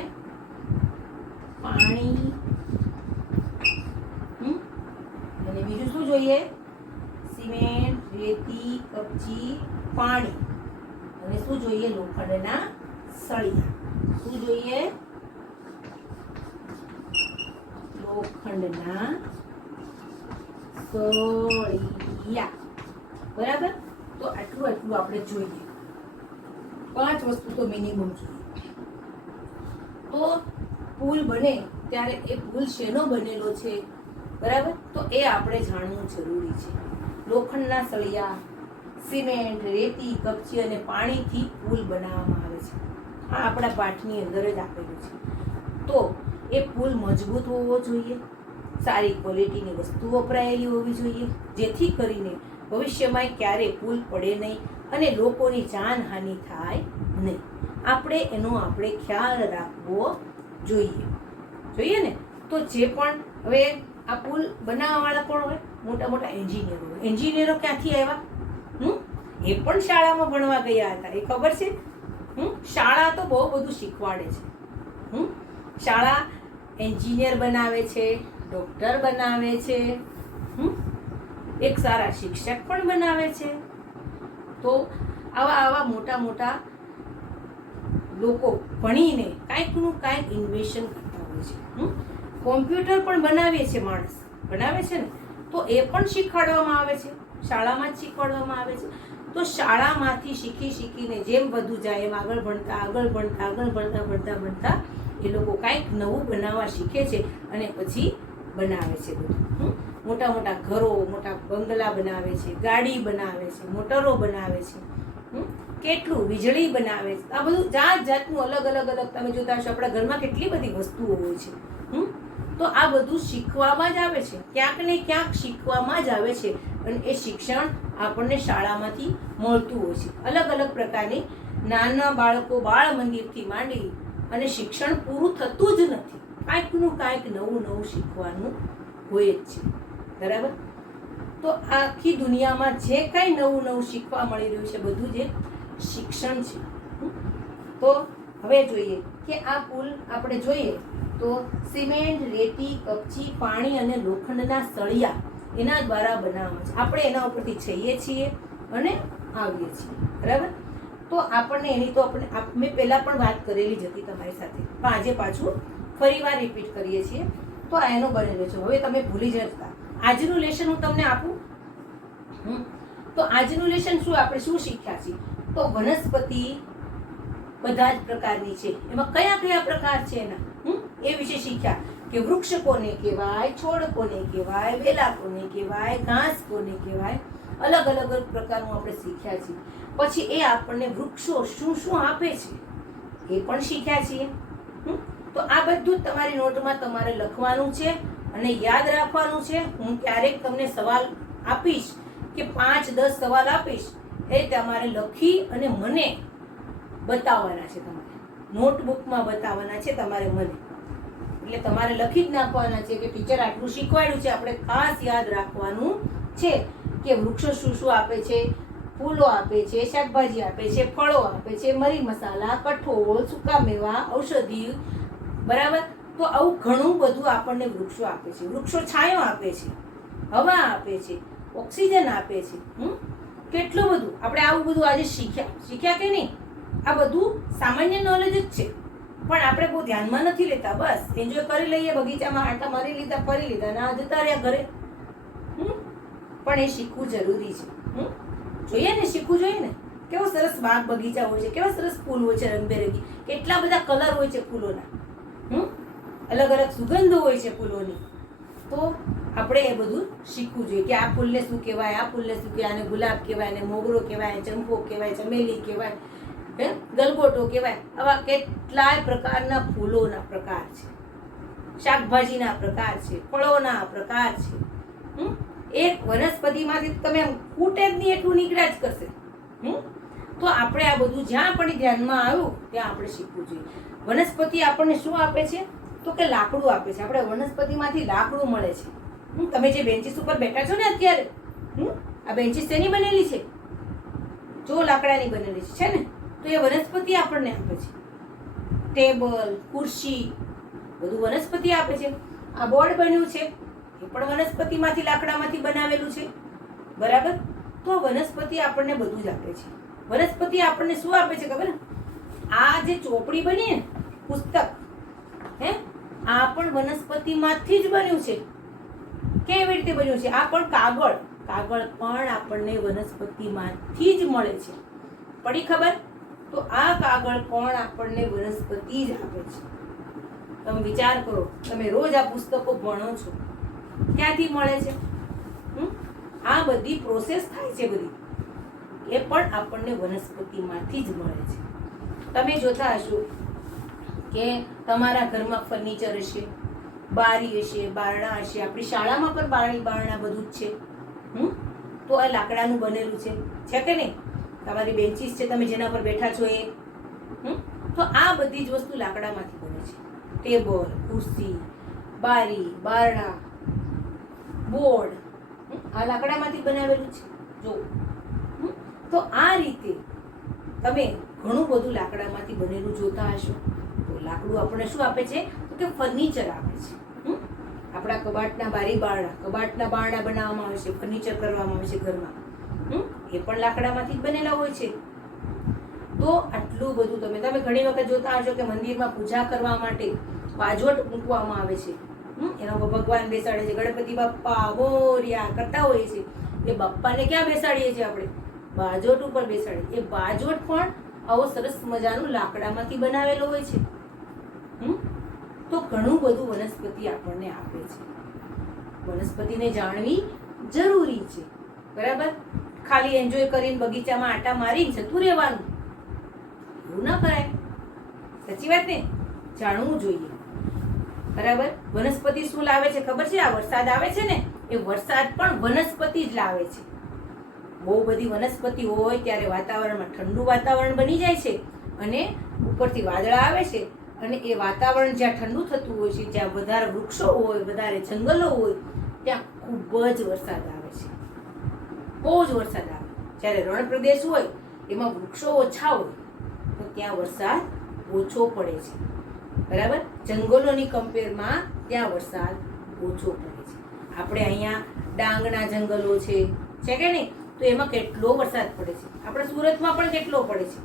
પાણી, અને બીજું શું જોઈએ? સિમેન્ટ, રેતી, કપચી, પાણી, અને શું જોઈએ? લોખંડના સળિયા. શું જોઈએ? લોખંડના સળિયા. બરાબર? તો આટલું આપણે જોઈએ. 5 વસ્તુ તો મિનિમમ જોઈએ. તો પુલ બને ત્યારે એ પુલ શેનો બનેલો છે? બરાબર? તો એ આપણે જાણવું જરૂરી છે. લોખંડના સળિયા, સિમેન્ટ, રેતી, કપચી અને પાણીથી પુલ બનાવવામાં આવે છે. આ આપણા પાઠની અંદર જ આપેલું છે. તો એ પુલ મજબૂત હોવો જોઈએ, સારી ક્વોલિટીની વસ્તુ વપરાયેલી હોવી જોઈએ, જેથી કરીને ભવિષ્યમાં ક્યારે પુલ પડે નહીં અને લોકોની જાનહાનિ થાય નહીં. એનો આપણે ખ્યાલ રાખવો જોઈએ ને. તો જે પણ હવે આ પુલ બનાવવાવાળા કોણ હોય? મોટા મોટા એન્જિનિયરો હોય. એન્જિનિયરો ક્યાંથી આવ્યા? એ પણ શાળામાં ભણવા ગયા હતા. એ ખબર છે? શાળા તો બહુ બધું શીખવાડે છે. શાળા એન્જિનિયર બનાવે છે, ડોક્ટર બનાવે છે, એક સારા શિક્ષક પણ બનાવે છે. તો આવા મોટા મોટા લોકો ભણીને કાંઈકનું કાંઈક ઇન્વેશન કરતા હોય છે. કોમ્પ્યુટર પણ બનાવે છે, માણસ બનાવે છે ને, તો એ પણ શીખવાડવામાં આવે છે, શાળામાં જ શીખવાડવામાં આવે છે. તો શાળામાંથી શીખીને જેમ બધું જાય એમ આગળ ભણતા એ લોકો કાંઈક નવું બનાવવા શીખે છે અને પછી બનાવે છે બધું. મોટા મોટા ઘરો, મોટા બંગલા બનાવે છે, ગાડી બનાવે છે, મોટરો બનાવે છે, કેટલું વીજળી બનાવે છે. આ બધું જાતનું અલગ તમે જોતા હશો આપણા ઘરમાં કેટલી બધી વસ્તુઓ હોય છે. તો આ બધું શીખવામાં જ આવે છે, ક્યાંક ને ક્યાંક શીખવામાં જ આવે છે. અને એ શિક્ષણ આપણને શાળામાંથી મળતું હોય છે. અલગ પ્રકારની નાના બાળકો બાળ મંદિરથી માંડી અને શિક્ષણ પૂરું થતું જ નથી. કાંઈક નવું શીખવાનું હોય જ છે. બરાબર? તો આખી દુનિયામાં જે કાંઈ નવું શીખવા મળી રહ્યું છે બધું જ શિક્ષણ છે. તો હવે જોઈએ કે આ પુલ આપણે જોઈએ તો સિમેન્ટ, રેતી, કપચી, પાણી અને લોખંડના સળિયા એના દ્વારા બનાવવામાં છે. આપણે એના ઉપરથી જઈએ છીએ અને આવીએ છીએ. બરાબર? તો આપણને એની તો મેં પહેલા પણ વાત કરેલી જ હતી તમારી સાથે, પણ આજે પાછું ફરીવાર રિપીટ કરીએ છીએ. તો આ એનો બનેલો છે. હવે તમે ભૂલી જતા. આજનું લેશન હું તમને આપું. તો આજનું લેશન આપણે શું શીખ્યા છીએ? તો વનસ્પતિ બધા જ પ્રકારની છે. એમાં કયા પ્રકાર છે એના એ વિશે શીખ્યા કે વૃક્ષ કોને કહેવાય, છોડ કોને કહેવાય, વેલા કોને કહેવાય, ઘાસ કોને કહેવાય. અલગ પ્રકારનું આપણે શીખ્યા છીએ. પછી એ આપણને વૃક્ષો શું આપે છે એ પણ શીખ્યા છીએ. તો આ બધું જ તમારી નોટમાં તમારે લખવાનું છે અને યાદ રાખવાનું છે. હું ક્યારેક તમને સવાલ આપીશ કે 5-10 સવાલ આપીશ, એ તમારે લખી અને મને બતાવવાના છે. તમારે નોટબુકમાં બતાવવાના છે તમારે મને. એટલે તમારે લખી જ નાખવાના છે કે ટીચર આટલું શીખવાડ્યું છે. આપણે ખાસ યાદ રાખવાનું છે કે વૃક્ષો શું આપે છે, ફૂલો આપે છે, શાકભાજી આપે છે, ફળો આપે છે, મરી મસાલા, કઠોળ, સૂકા મેવા, ઔષધિ. બરાબર? તો આવું ઘણું બધું આપણને વૃક્ષો આપે છે. વૃક્ષો છાંયો આપે છે, હવા આપે છે, ઓક્સિજન આપે છે. કેટલું બધું આપણે આવું બધું આજે શીખ્યા કે નહીં? આ બધું સામાન્ય નોલેજ જ છે, પણ આપણે બહુ ધ્યાનમાં નથી લેતા. બસ એન્જોય કરી લઈએ, બગીચામાં આટા મારી લીધા, ફરી લીધા, ના જતા રહ્યા ઘરે. પણ એ શીખવું જરૂરી છે. જોઈએ ને, શીખવું જોઈએ ને. કેવો સરસ બાગ બગીચા હોય છે, કેવા સરસ ફૂલ હોય છે રંગબેરંગી, કેટલા બધા કલર હોય છે ફૂલોના, અલગ સુગંધો હોય છે ફૂલોની. તો આપણે એ બધું શીખવું જોઈએ કે આ ફૂલને શું કહેવાય, આ ફૂલને શું કહેવાય, આને ગુલાબ કહેવાય, આને મોગરો કહેવાય, ચંપો કહેવાય, ચમેલી કહેવાય. ગલગોટો કહેવાય. આવા કેટલાય પ્રકારના ફૂલોના પ્રકાર છે, શાકભાજીના પ્રકાર છે, ફળોના પ્રકાર છે. એક વનસ્પતિમાંથી તમે ફૂટે જ નહીં એટલું નીકળ્યા જ કરશે. તો આપણે આ બધું જ્યાં પણ ધ્યાનમાં આવ્યું ત્યાં આપણે શીખવું જોઈએ. વનસ્પતિ આપણને શું આપે છે? તો કે લાકડું આપે છે. આપણે વનસ્પતિમાંથી લાકડું મળે છે. તમે જે બેન્ચીસ ઉપર બેઠા છો ને અત્યારે, આ બેન્ચીસ શેની બનેલી છે? જો લાકડાની બનેલી છે ને, તો એ વનસ્પતિ આપણને આપે છે. ટેબલ, ખુરશી બધું વનસ્પતિ આપે છે. આ બોર્ડ બન્યું છે એ પણ વનસ્પતિમાંથી લાકડામાંથી બનાવેલું છે, બરાબર? તો વનસ્પતિ આપણને બધું જ આપે છે. વનસ્પતિ આપણને શું આપે છે ખબર? આ જે ચોપડી બની ને, પુસ્તક, આ પણ વનસ્પતિમાંથી જ બન્યું છે. કેવી રીતે બન્યું છે? આ પણ કાગળ પણ આપણને વનસ્પતિમાંથી જ મળે છે. પડી ખબર? તો આ કાગળ પણ આપણને વનસ્પતિ જ આપે છે. તમે વિચાર કરો, તમે રોજ આ પુસ્તકો ભણો છો, ક્યાંથી મળે છે? આ બધી પ્રોસેસ થાય છે બધી, એ પણ આપણને વનસ્પતિમાંથી જ મળે છે. તમે જોતા હશો કે તમારા ઘરમાં ફર્નિચર હશે, બારી હશે, બારણા હશે. આપણી શાળામાં પણ બારી બારણા બધું જ છે. તો આ લાકડાનું બનેલું છે કે નહીં? તમારી બેન્ચીસ છે, તમે જેના પર બેઠા છો એ. તો આ બધી જ વસ્તુ લાકડામાંથી બને છે. ટેબલ, ખુરશી, બારી, બારણા, બોર્ડ, આ લાકડામાંથી બનાવેલું છે. જો, તો આ રીતે તમે ઘણું બધું લાકડામાંથી બનેલું જોતા હશો. તો લાકડું આપણને શું આપે છે? તો કે ફર્નિચર આપે છે. આપણા કબાટના કબાટના બારણા બનાવવામાં આવે છે, ફર્નિચર કરવામાં આવે છે ઘરમાં. એ પણ લાકડામાંથી જ બનેલા હોય છે. તો આટલું બધું તમે ઘણી વખત જોતા હશો કે મંદિરમાં પૂજા કરવા માટે બાજોટ મૂકવામાં આવે છે. એનો ભગવાન બેસાડે છે, ગણપતિ બાપ્પા મોર્યા કરતા હોઈએ છે. એ બાપ્પાને ક્યાં બેસાડીએ છીએ આપણે? બાજોટ ઉપર બેસાડીએ. એ બાજોટ પણ આવો સરસ મજાનું લાકડામાંથી બનાવેલો હોય છે. તો ઘણું બધું વનસ્પતિ આપણને આપે છે. વનસ્પતિને જાણવી જરૂરી છે, બરાબર? ખાલી એન્જોય કરીને બગીચામાં આટા મારીને જતું રહેવાનું, એવું ના કરાય. સાચી વાત ને? જાણવું જોઈએ, બરાબર? વનસ્પતિ શું લાવે છે ખબર છે? આ વરસાદ આવે છે ને, એ વરસાદ પણ વનસ્પતિ જ લાવે છે. બહુ બધી વનસ્પતિ હોય ત્યારે વાતાવરણમાં ઠંડુ વાતાવરણ બની જાય છે, અને ઉપરથી વાદળા આવે છે, અને એ વાતાવરણ જ્યાં ઠંડુ થતું હોય છે, જ્યાં વધારે વૃક્ષો હોય, વધારે જંગલો હોય, ત્યાં ખૂબ જ વરસાદ આવે છે. બહુ જ વરસાદ આવે. જ્યારે રણ પ્રદેશ હોય, એમાં વૃક્ષો ઓછા હોય, તો ત્યાં વરસાદ ઓછો પડે છે, બરાબર? જંગલોની કમ્પેરમાં ત્યાં વરસાદ ઓછો પડે છે. આપણે અહીંયા ડાંગના જંગલો છે કે નહીં? તો એમાં કેટલો વરસાદ પડે છે. આપણે સુરતમાં પણ કેટલો પડે છે.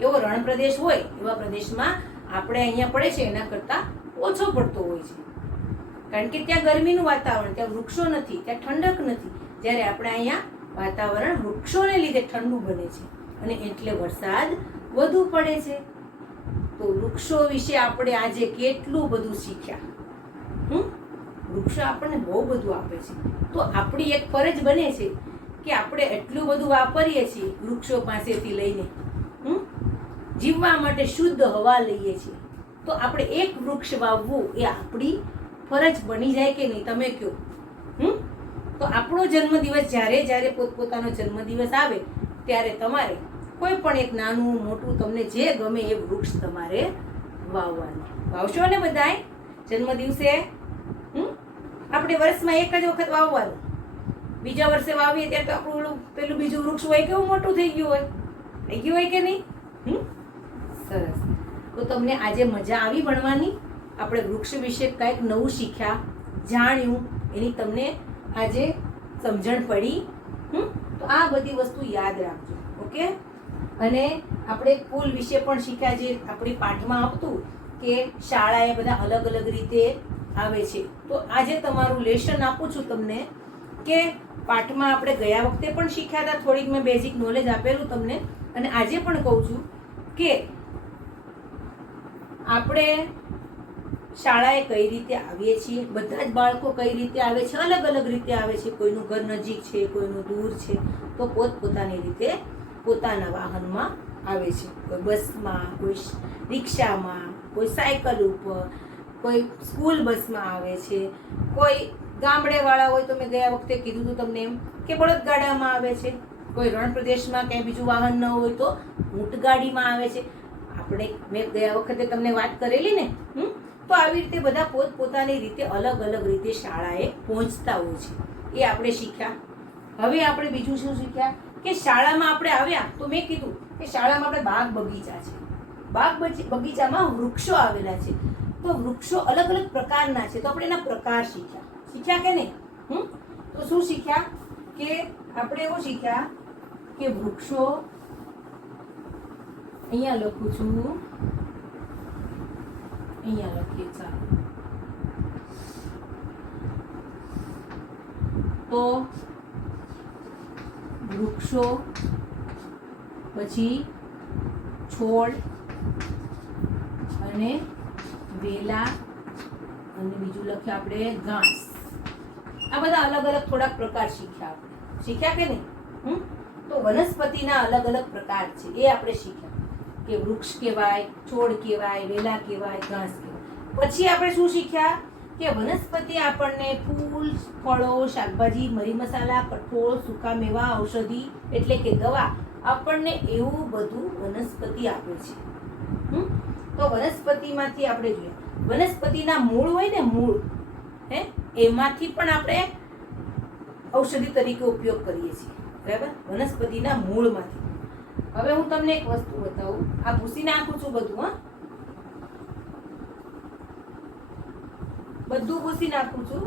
એવો રણ પ્રદેશ હોય, એવા પ્રદેશમાં આપણે અહીંયા પડે છે એના કરતાં ઓછો પડતો હોય છે. કારણ કે ત્યાં ગરમીનું વાતાવરણ, ત્યાં વૃક્ષો નથી, ત્યાં ઠંડક નથી. જ્યારે આપણે અહીંયા વાતાવરણ વૃક્ષોને લીધે ઠંડુ બને છે, અને એટલે વરસાદ વધુ પડે છે. તો વૃક્ષો વિશે આપણે આજે કેટલું બધું શીખ્યા. વૃક્ષો આપણને બહુ બધું આપે છે. તો આપણી એક ફરજ બને છે કે આપણે એટલું બધું વાપરીએ છીએ વૃક્ષો પાસેથી લઈને, જીવવા માટે શુદ્ધ હવા લઈએ છીએ, તો આપણે એક વૃક્ષ વાવવું એ આપણી ફરજ બની જાય કે નહીં? તમે કહો. તો આપણો જન્મદિવસ જ્યારે પોતપોતાનો જન્મદિવસ આવે ત્યારે તમારે કોઈ પણ એક નાનું મોટું તમને જે ગમે એ વૃક્ષ તમારે વાવવાનું. વાવશો ને બધાય જન્મદિવસે? આપણે વર્ષમાં એક જ વખત વાવવાનું. બીજા વર્ષે વાવીએ ત્યારે તો આપણું પેલું બીજું વૃક્ષ હોય કેવું મોટું થઈ ગયું હોય કે નહીં? સરસ. તો તમને આજે મજા આવી ભણવાની? આપણે વૃક્ષ વિશે કંઈક નવું શીખ્યા, જાણ્યું, એની તમને આજે સમજણ પડી. તો આ બધી વસ્તુ યાદ રાખજો, ઓકે? અને આપણે ફૂલ વિશે પણ શીખ્યા, જે આપણી પાઠમાં આવતું કે શાળાએ બધા અલગ અલગ રીતે આવે છે. તો આજે તમારું લેસન આપું છું તમને કે પાઠમાં આપણે ગયા વખતે પણ શીખ્યા હતા, થોડીક મેં બેઝિક નોલેજ આપેલું તમને, અને આજે પણ કહું છું કે આપણે શાળાએ કઈ રીતે આવીએ છીએ. બધા જ બાળકો કઈ રીતે આવે છે? અલગ અલગ રીતે આવે છે. કોઈનું ઘર નજીક છે, કોઈનું દૂર છે. તો પોતપોતાની રીતે પોતાના વાહનમાં આવે છે. કોઈ બસમાં, કોઈ રિક્ષામાં, કોઈ સાયકલ ઉપર, કોઈ સ્કૂલ બસમાં આવે છે, કોઈ ગામડેવાળા હોય તો મેં ગયા વખતે કીધું હતું તમને એમ કે બળદગાડામાં આવે છે, કોઈ રણ પ્રદેશમાં ક્યાંય બીજું વાહન ન હોય તો ઊંટગાડીમાં આવે છે. આપણે મેં ગયા વખતે તમને વાત કરેલી ને. તો આવી રીતે બધા પોતપોતાની રીતે અલગ અલગ રીતે શાળાએ પહોંચતા હોય છે. એ આપણે શીખ્યા. હવે આપણે બીજું શું શીખ્યા કે શાળામાં આપણે આવ્યા તો મેં કીધું કે શાળામાં આપણે બાગ બગીચા છે. બાગ બગીચામાં વૃક્ષો આવેલા છે. તો વૃક્ષો અલગ અલગ પ્રકારના છે. તો આપણે એના પ્રકાર શીખ્યા કે નહીં? તો શું શીખ્યા કે આપણે એવું શીખ્યા કે વૃક્ષો, અહીંયા લખું છું, અહીંયા લખીએ ચાલો. તો વૃક્ષો, પછી છોડ અને વેલા અને બીજું લખ્યું આપણે ઘાસ. આ બધા અલગ અલગ થોડાક પ્રકાર શીખ્યા આપણે. શીખ્યા કે નહીં? તો વનસ્પતિના અલગ અલગ પ્રકાર છે એ આપણે શીખ્યા કે વૃક્ષ કહેવાય, છોડ કહેવાય, વેલા કહેવાય, ઘાસ કહેવાય. પછી આપણે શું શીખ્યા કે વનસ્પતિ આપણને ફૂલ, ફળો, શાકભાજી, મરી મસાલા, કઠોળ, સૂકા મેવા, ઔષધિ એટલે કે દવા આપણને એવું બધું વનસ્પતિ આપે છે. તો વનસ્પતિમાંથી આપણે જોઈએ વનસ્પતિના મૂળ હોય ને, મૂળ એમાંથી પણ આપણે ઔષધિ તરીકે ઉપયોગ કરીએ છીએ. બરાબર? વનસ્પતિના મૂળમાંથી. હવે હું તમને એક વસ્તુ બતાવું. આ ભૂસી નાખું છું બધું. બધું ભૂસી નાખું છું.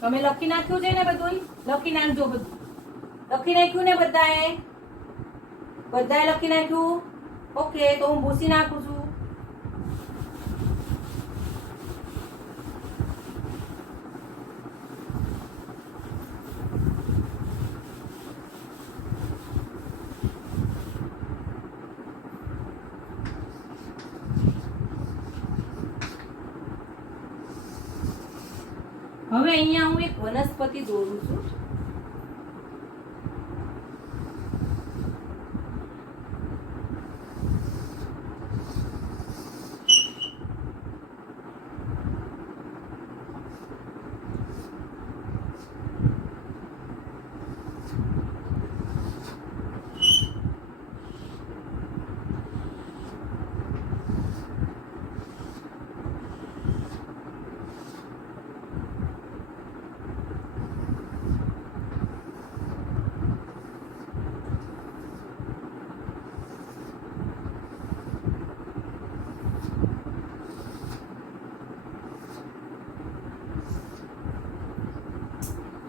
તમે લખી નાખ્યું છે ને બધું? લખી નાખજો બધું. લખી નાખ્યું ને બધાએ? બધાએ લખી નાખ્યું? ઓકે, તો હું ભૂસી નાખું છું. હવે અહીંયા હું એક વનસ્પતિ દોરું છું.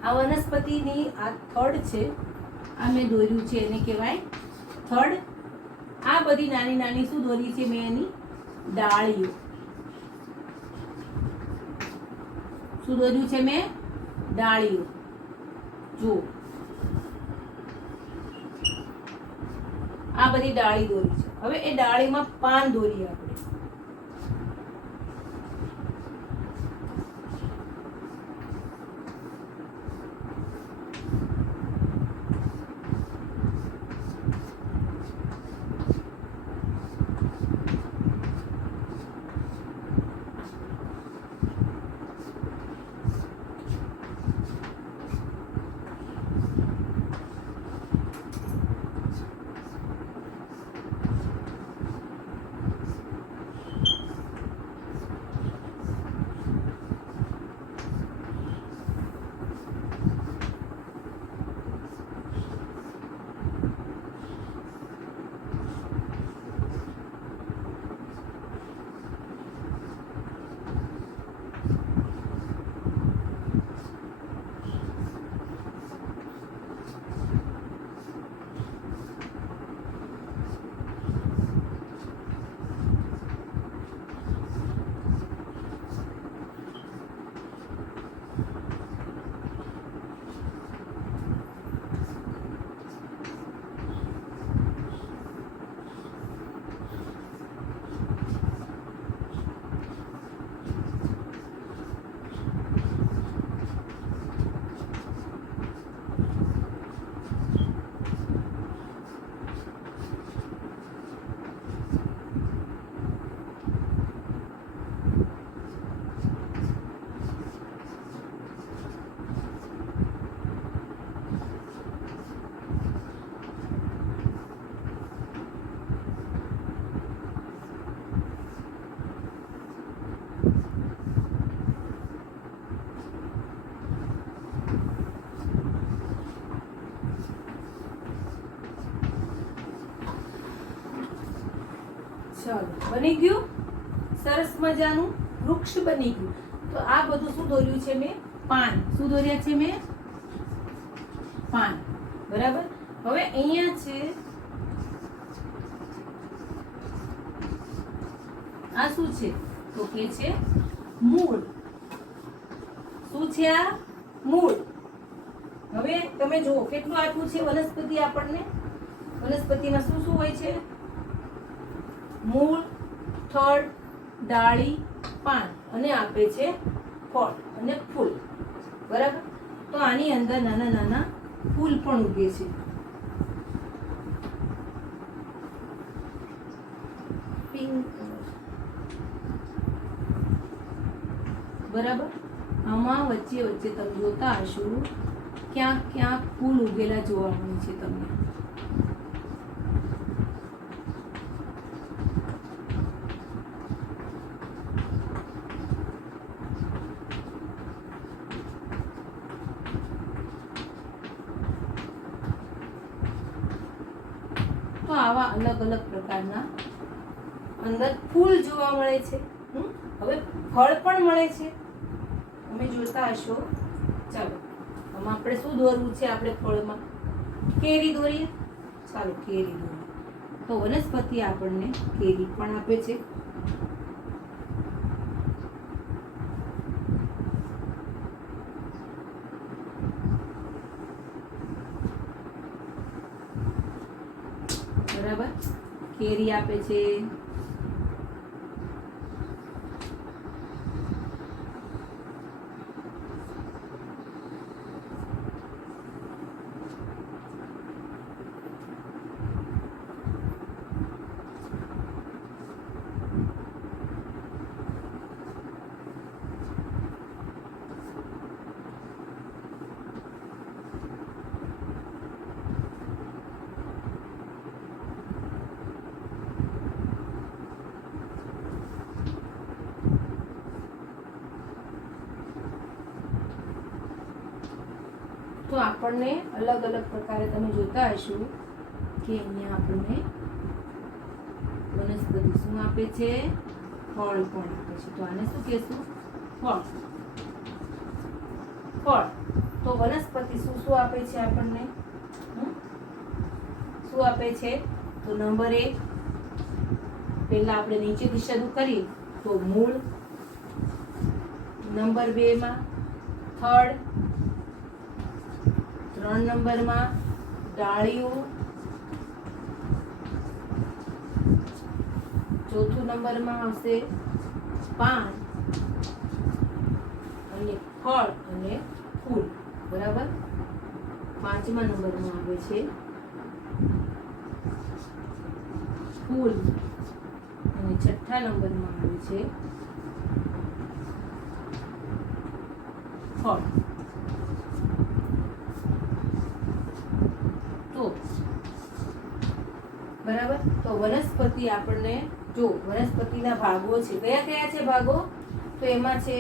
આ વનસ્પતિની આ થડ છે. આ મેં દોર્યું છે, એને કહેવાય થડ. આ બધી નાની નાની શું દોરી છે મેં? એની ડાળીઓ. શું દોર્યું છે મેં? ડાળીઓ. જો આ બધી ડાળી દોરી છે. હવે એ ડાળીમાં પાન દોરીએ આપણે. બની ગયું, સરસ મજાનું વૃક્ષ બની ગયું. તો આ બધું શું દોર્યું છે મેં? પાન. શું દોર્યા છે મેં? પાન. બરાબર. હવે અહીંયા છે આ શું છે? તો કે છે મૂળ. શું છે આ? મૂળ. હવે તમે જુઓ કેટલું આપ્યું છે વનસ્પતિ આપણને. વનસ્પતિમાં શું શું હોય છે? મૂળ, થડ, ડાળી, પાન અને આપે છે ફળ અને ફૂલ. બરાબર. તો આની અંદર નાના નાના ફૂલ પણ ઉગે છે. પિંક. બરાબર. આમાં વચ્ચે વચ્ચે તમે જોતા હશો ક્યાંક ક્યાંક ફૂલ ઉગેલા જોવા મળે છે તમને. તો આવા અલગ અલગ પ્રકારના અંદર ફૂલ જોવા મળે છે. હવે ફળ પણ મળે છે. તમે જોતા હશો. ચાલો આમાં આપણે શું દોરવું છે? આપણે ફળમાં કેરી દોરીએ. ચાલો કેરી દોરીએ. તો વનસ્પતિ આપણને કેરી પણ આપે છે. બરાબર. કેરી આપે છે. તો આપણને અલગ અલગ પ્રકારે તમે જોતા હશો કે અહીંયા આપણને વનસ્પતિ શું આપે છે? ફળ પણ આપે છે. તો આને શું કહેશું? ફળ. ફળ. તો વનસ્પતિ શું શું આપે છે આપણને? શું આપે છે? તો નંબર 1 પહેલા આપણે નીચેથી શરૂ કરીએ તો મૂળ. નંબર 2 માં થડ. 3 નંબરમાં ડાળીઓ. 4થું નંબરમાં આવશે પાન અને ફળ અને ફૂલ. બરાબર. 5મા નંબરમાં આવે છે ફૂલ અને 6થા નંબરમાં આવે છે ફળ. બરાબર. તો વનસ્પતિ આપણને જો વનસ્પતિના ભાગો છે. કયા કયા છે ભાગો? તો એમાં છે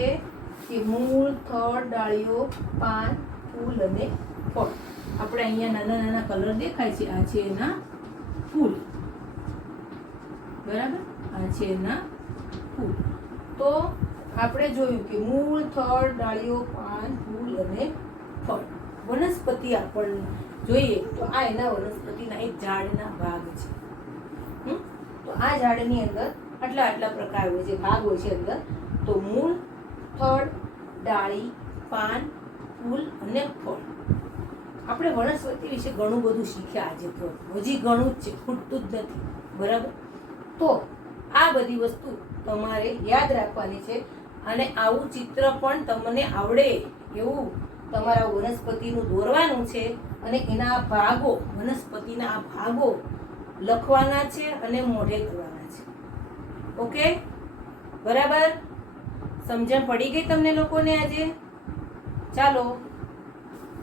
કે મૂળ, થડ, ડાળીઓ, પાન, ફૂલ અને ફળ. આપણે અહીંયા નાના નાના કલર દેખાય છે. આ છે એના ફૂલ. બરાબર. આ છે એના ફૂલ. તો આપણે જોયું કે મૂળ, થડ, ડાળીઓ, પાન, ફૂલ અને ફળ. વનસ્પતિ આપણને જોઈએ તો આ એના વનસ્પતિના એક ઝાડના ભાગ છે. તો આ ઝાડની અંદર આટલા આટલા પ્રકાર હોય છે, ભાગ હોય છે અંદર. તો મૂળ, થડ, ડાળી, પાન, ફૂલ અને ફળ. આપણે વનસ્પતિ વિશે ઘણું બધું શીખ્યા આજે. તો હજી ઘણું જ છે, ખૂટતું જ નથી. બરાબર. તો આ બધી વસ્તુ તમારે યાદ રાખવાની છે અને આવું ચિત્ર પણ તમને આવડે એવું તમારા વનસ્પતિનું દોરવાનું છે અને એના ભાગો, વનસ્પતિના આ ભાગો લખવાના છે અને મોઢે કરવાના છે. ઓકે? બરાબર. સમજણ પડી ગઈ તમને લોકોને આજે? ચાલો,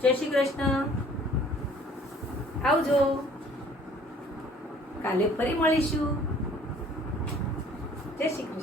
જય શ્રી કૃષ્ણ. આવજો. કાલે ફરી મળીશું. જય શ્રી કૃષ્ણ.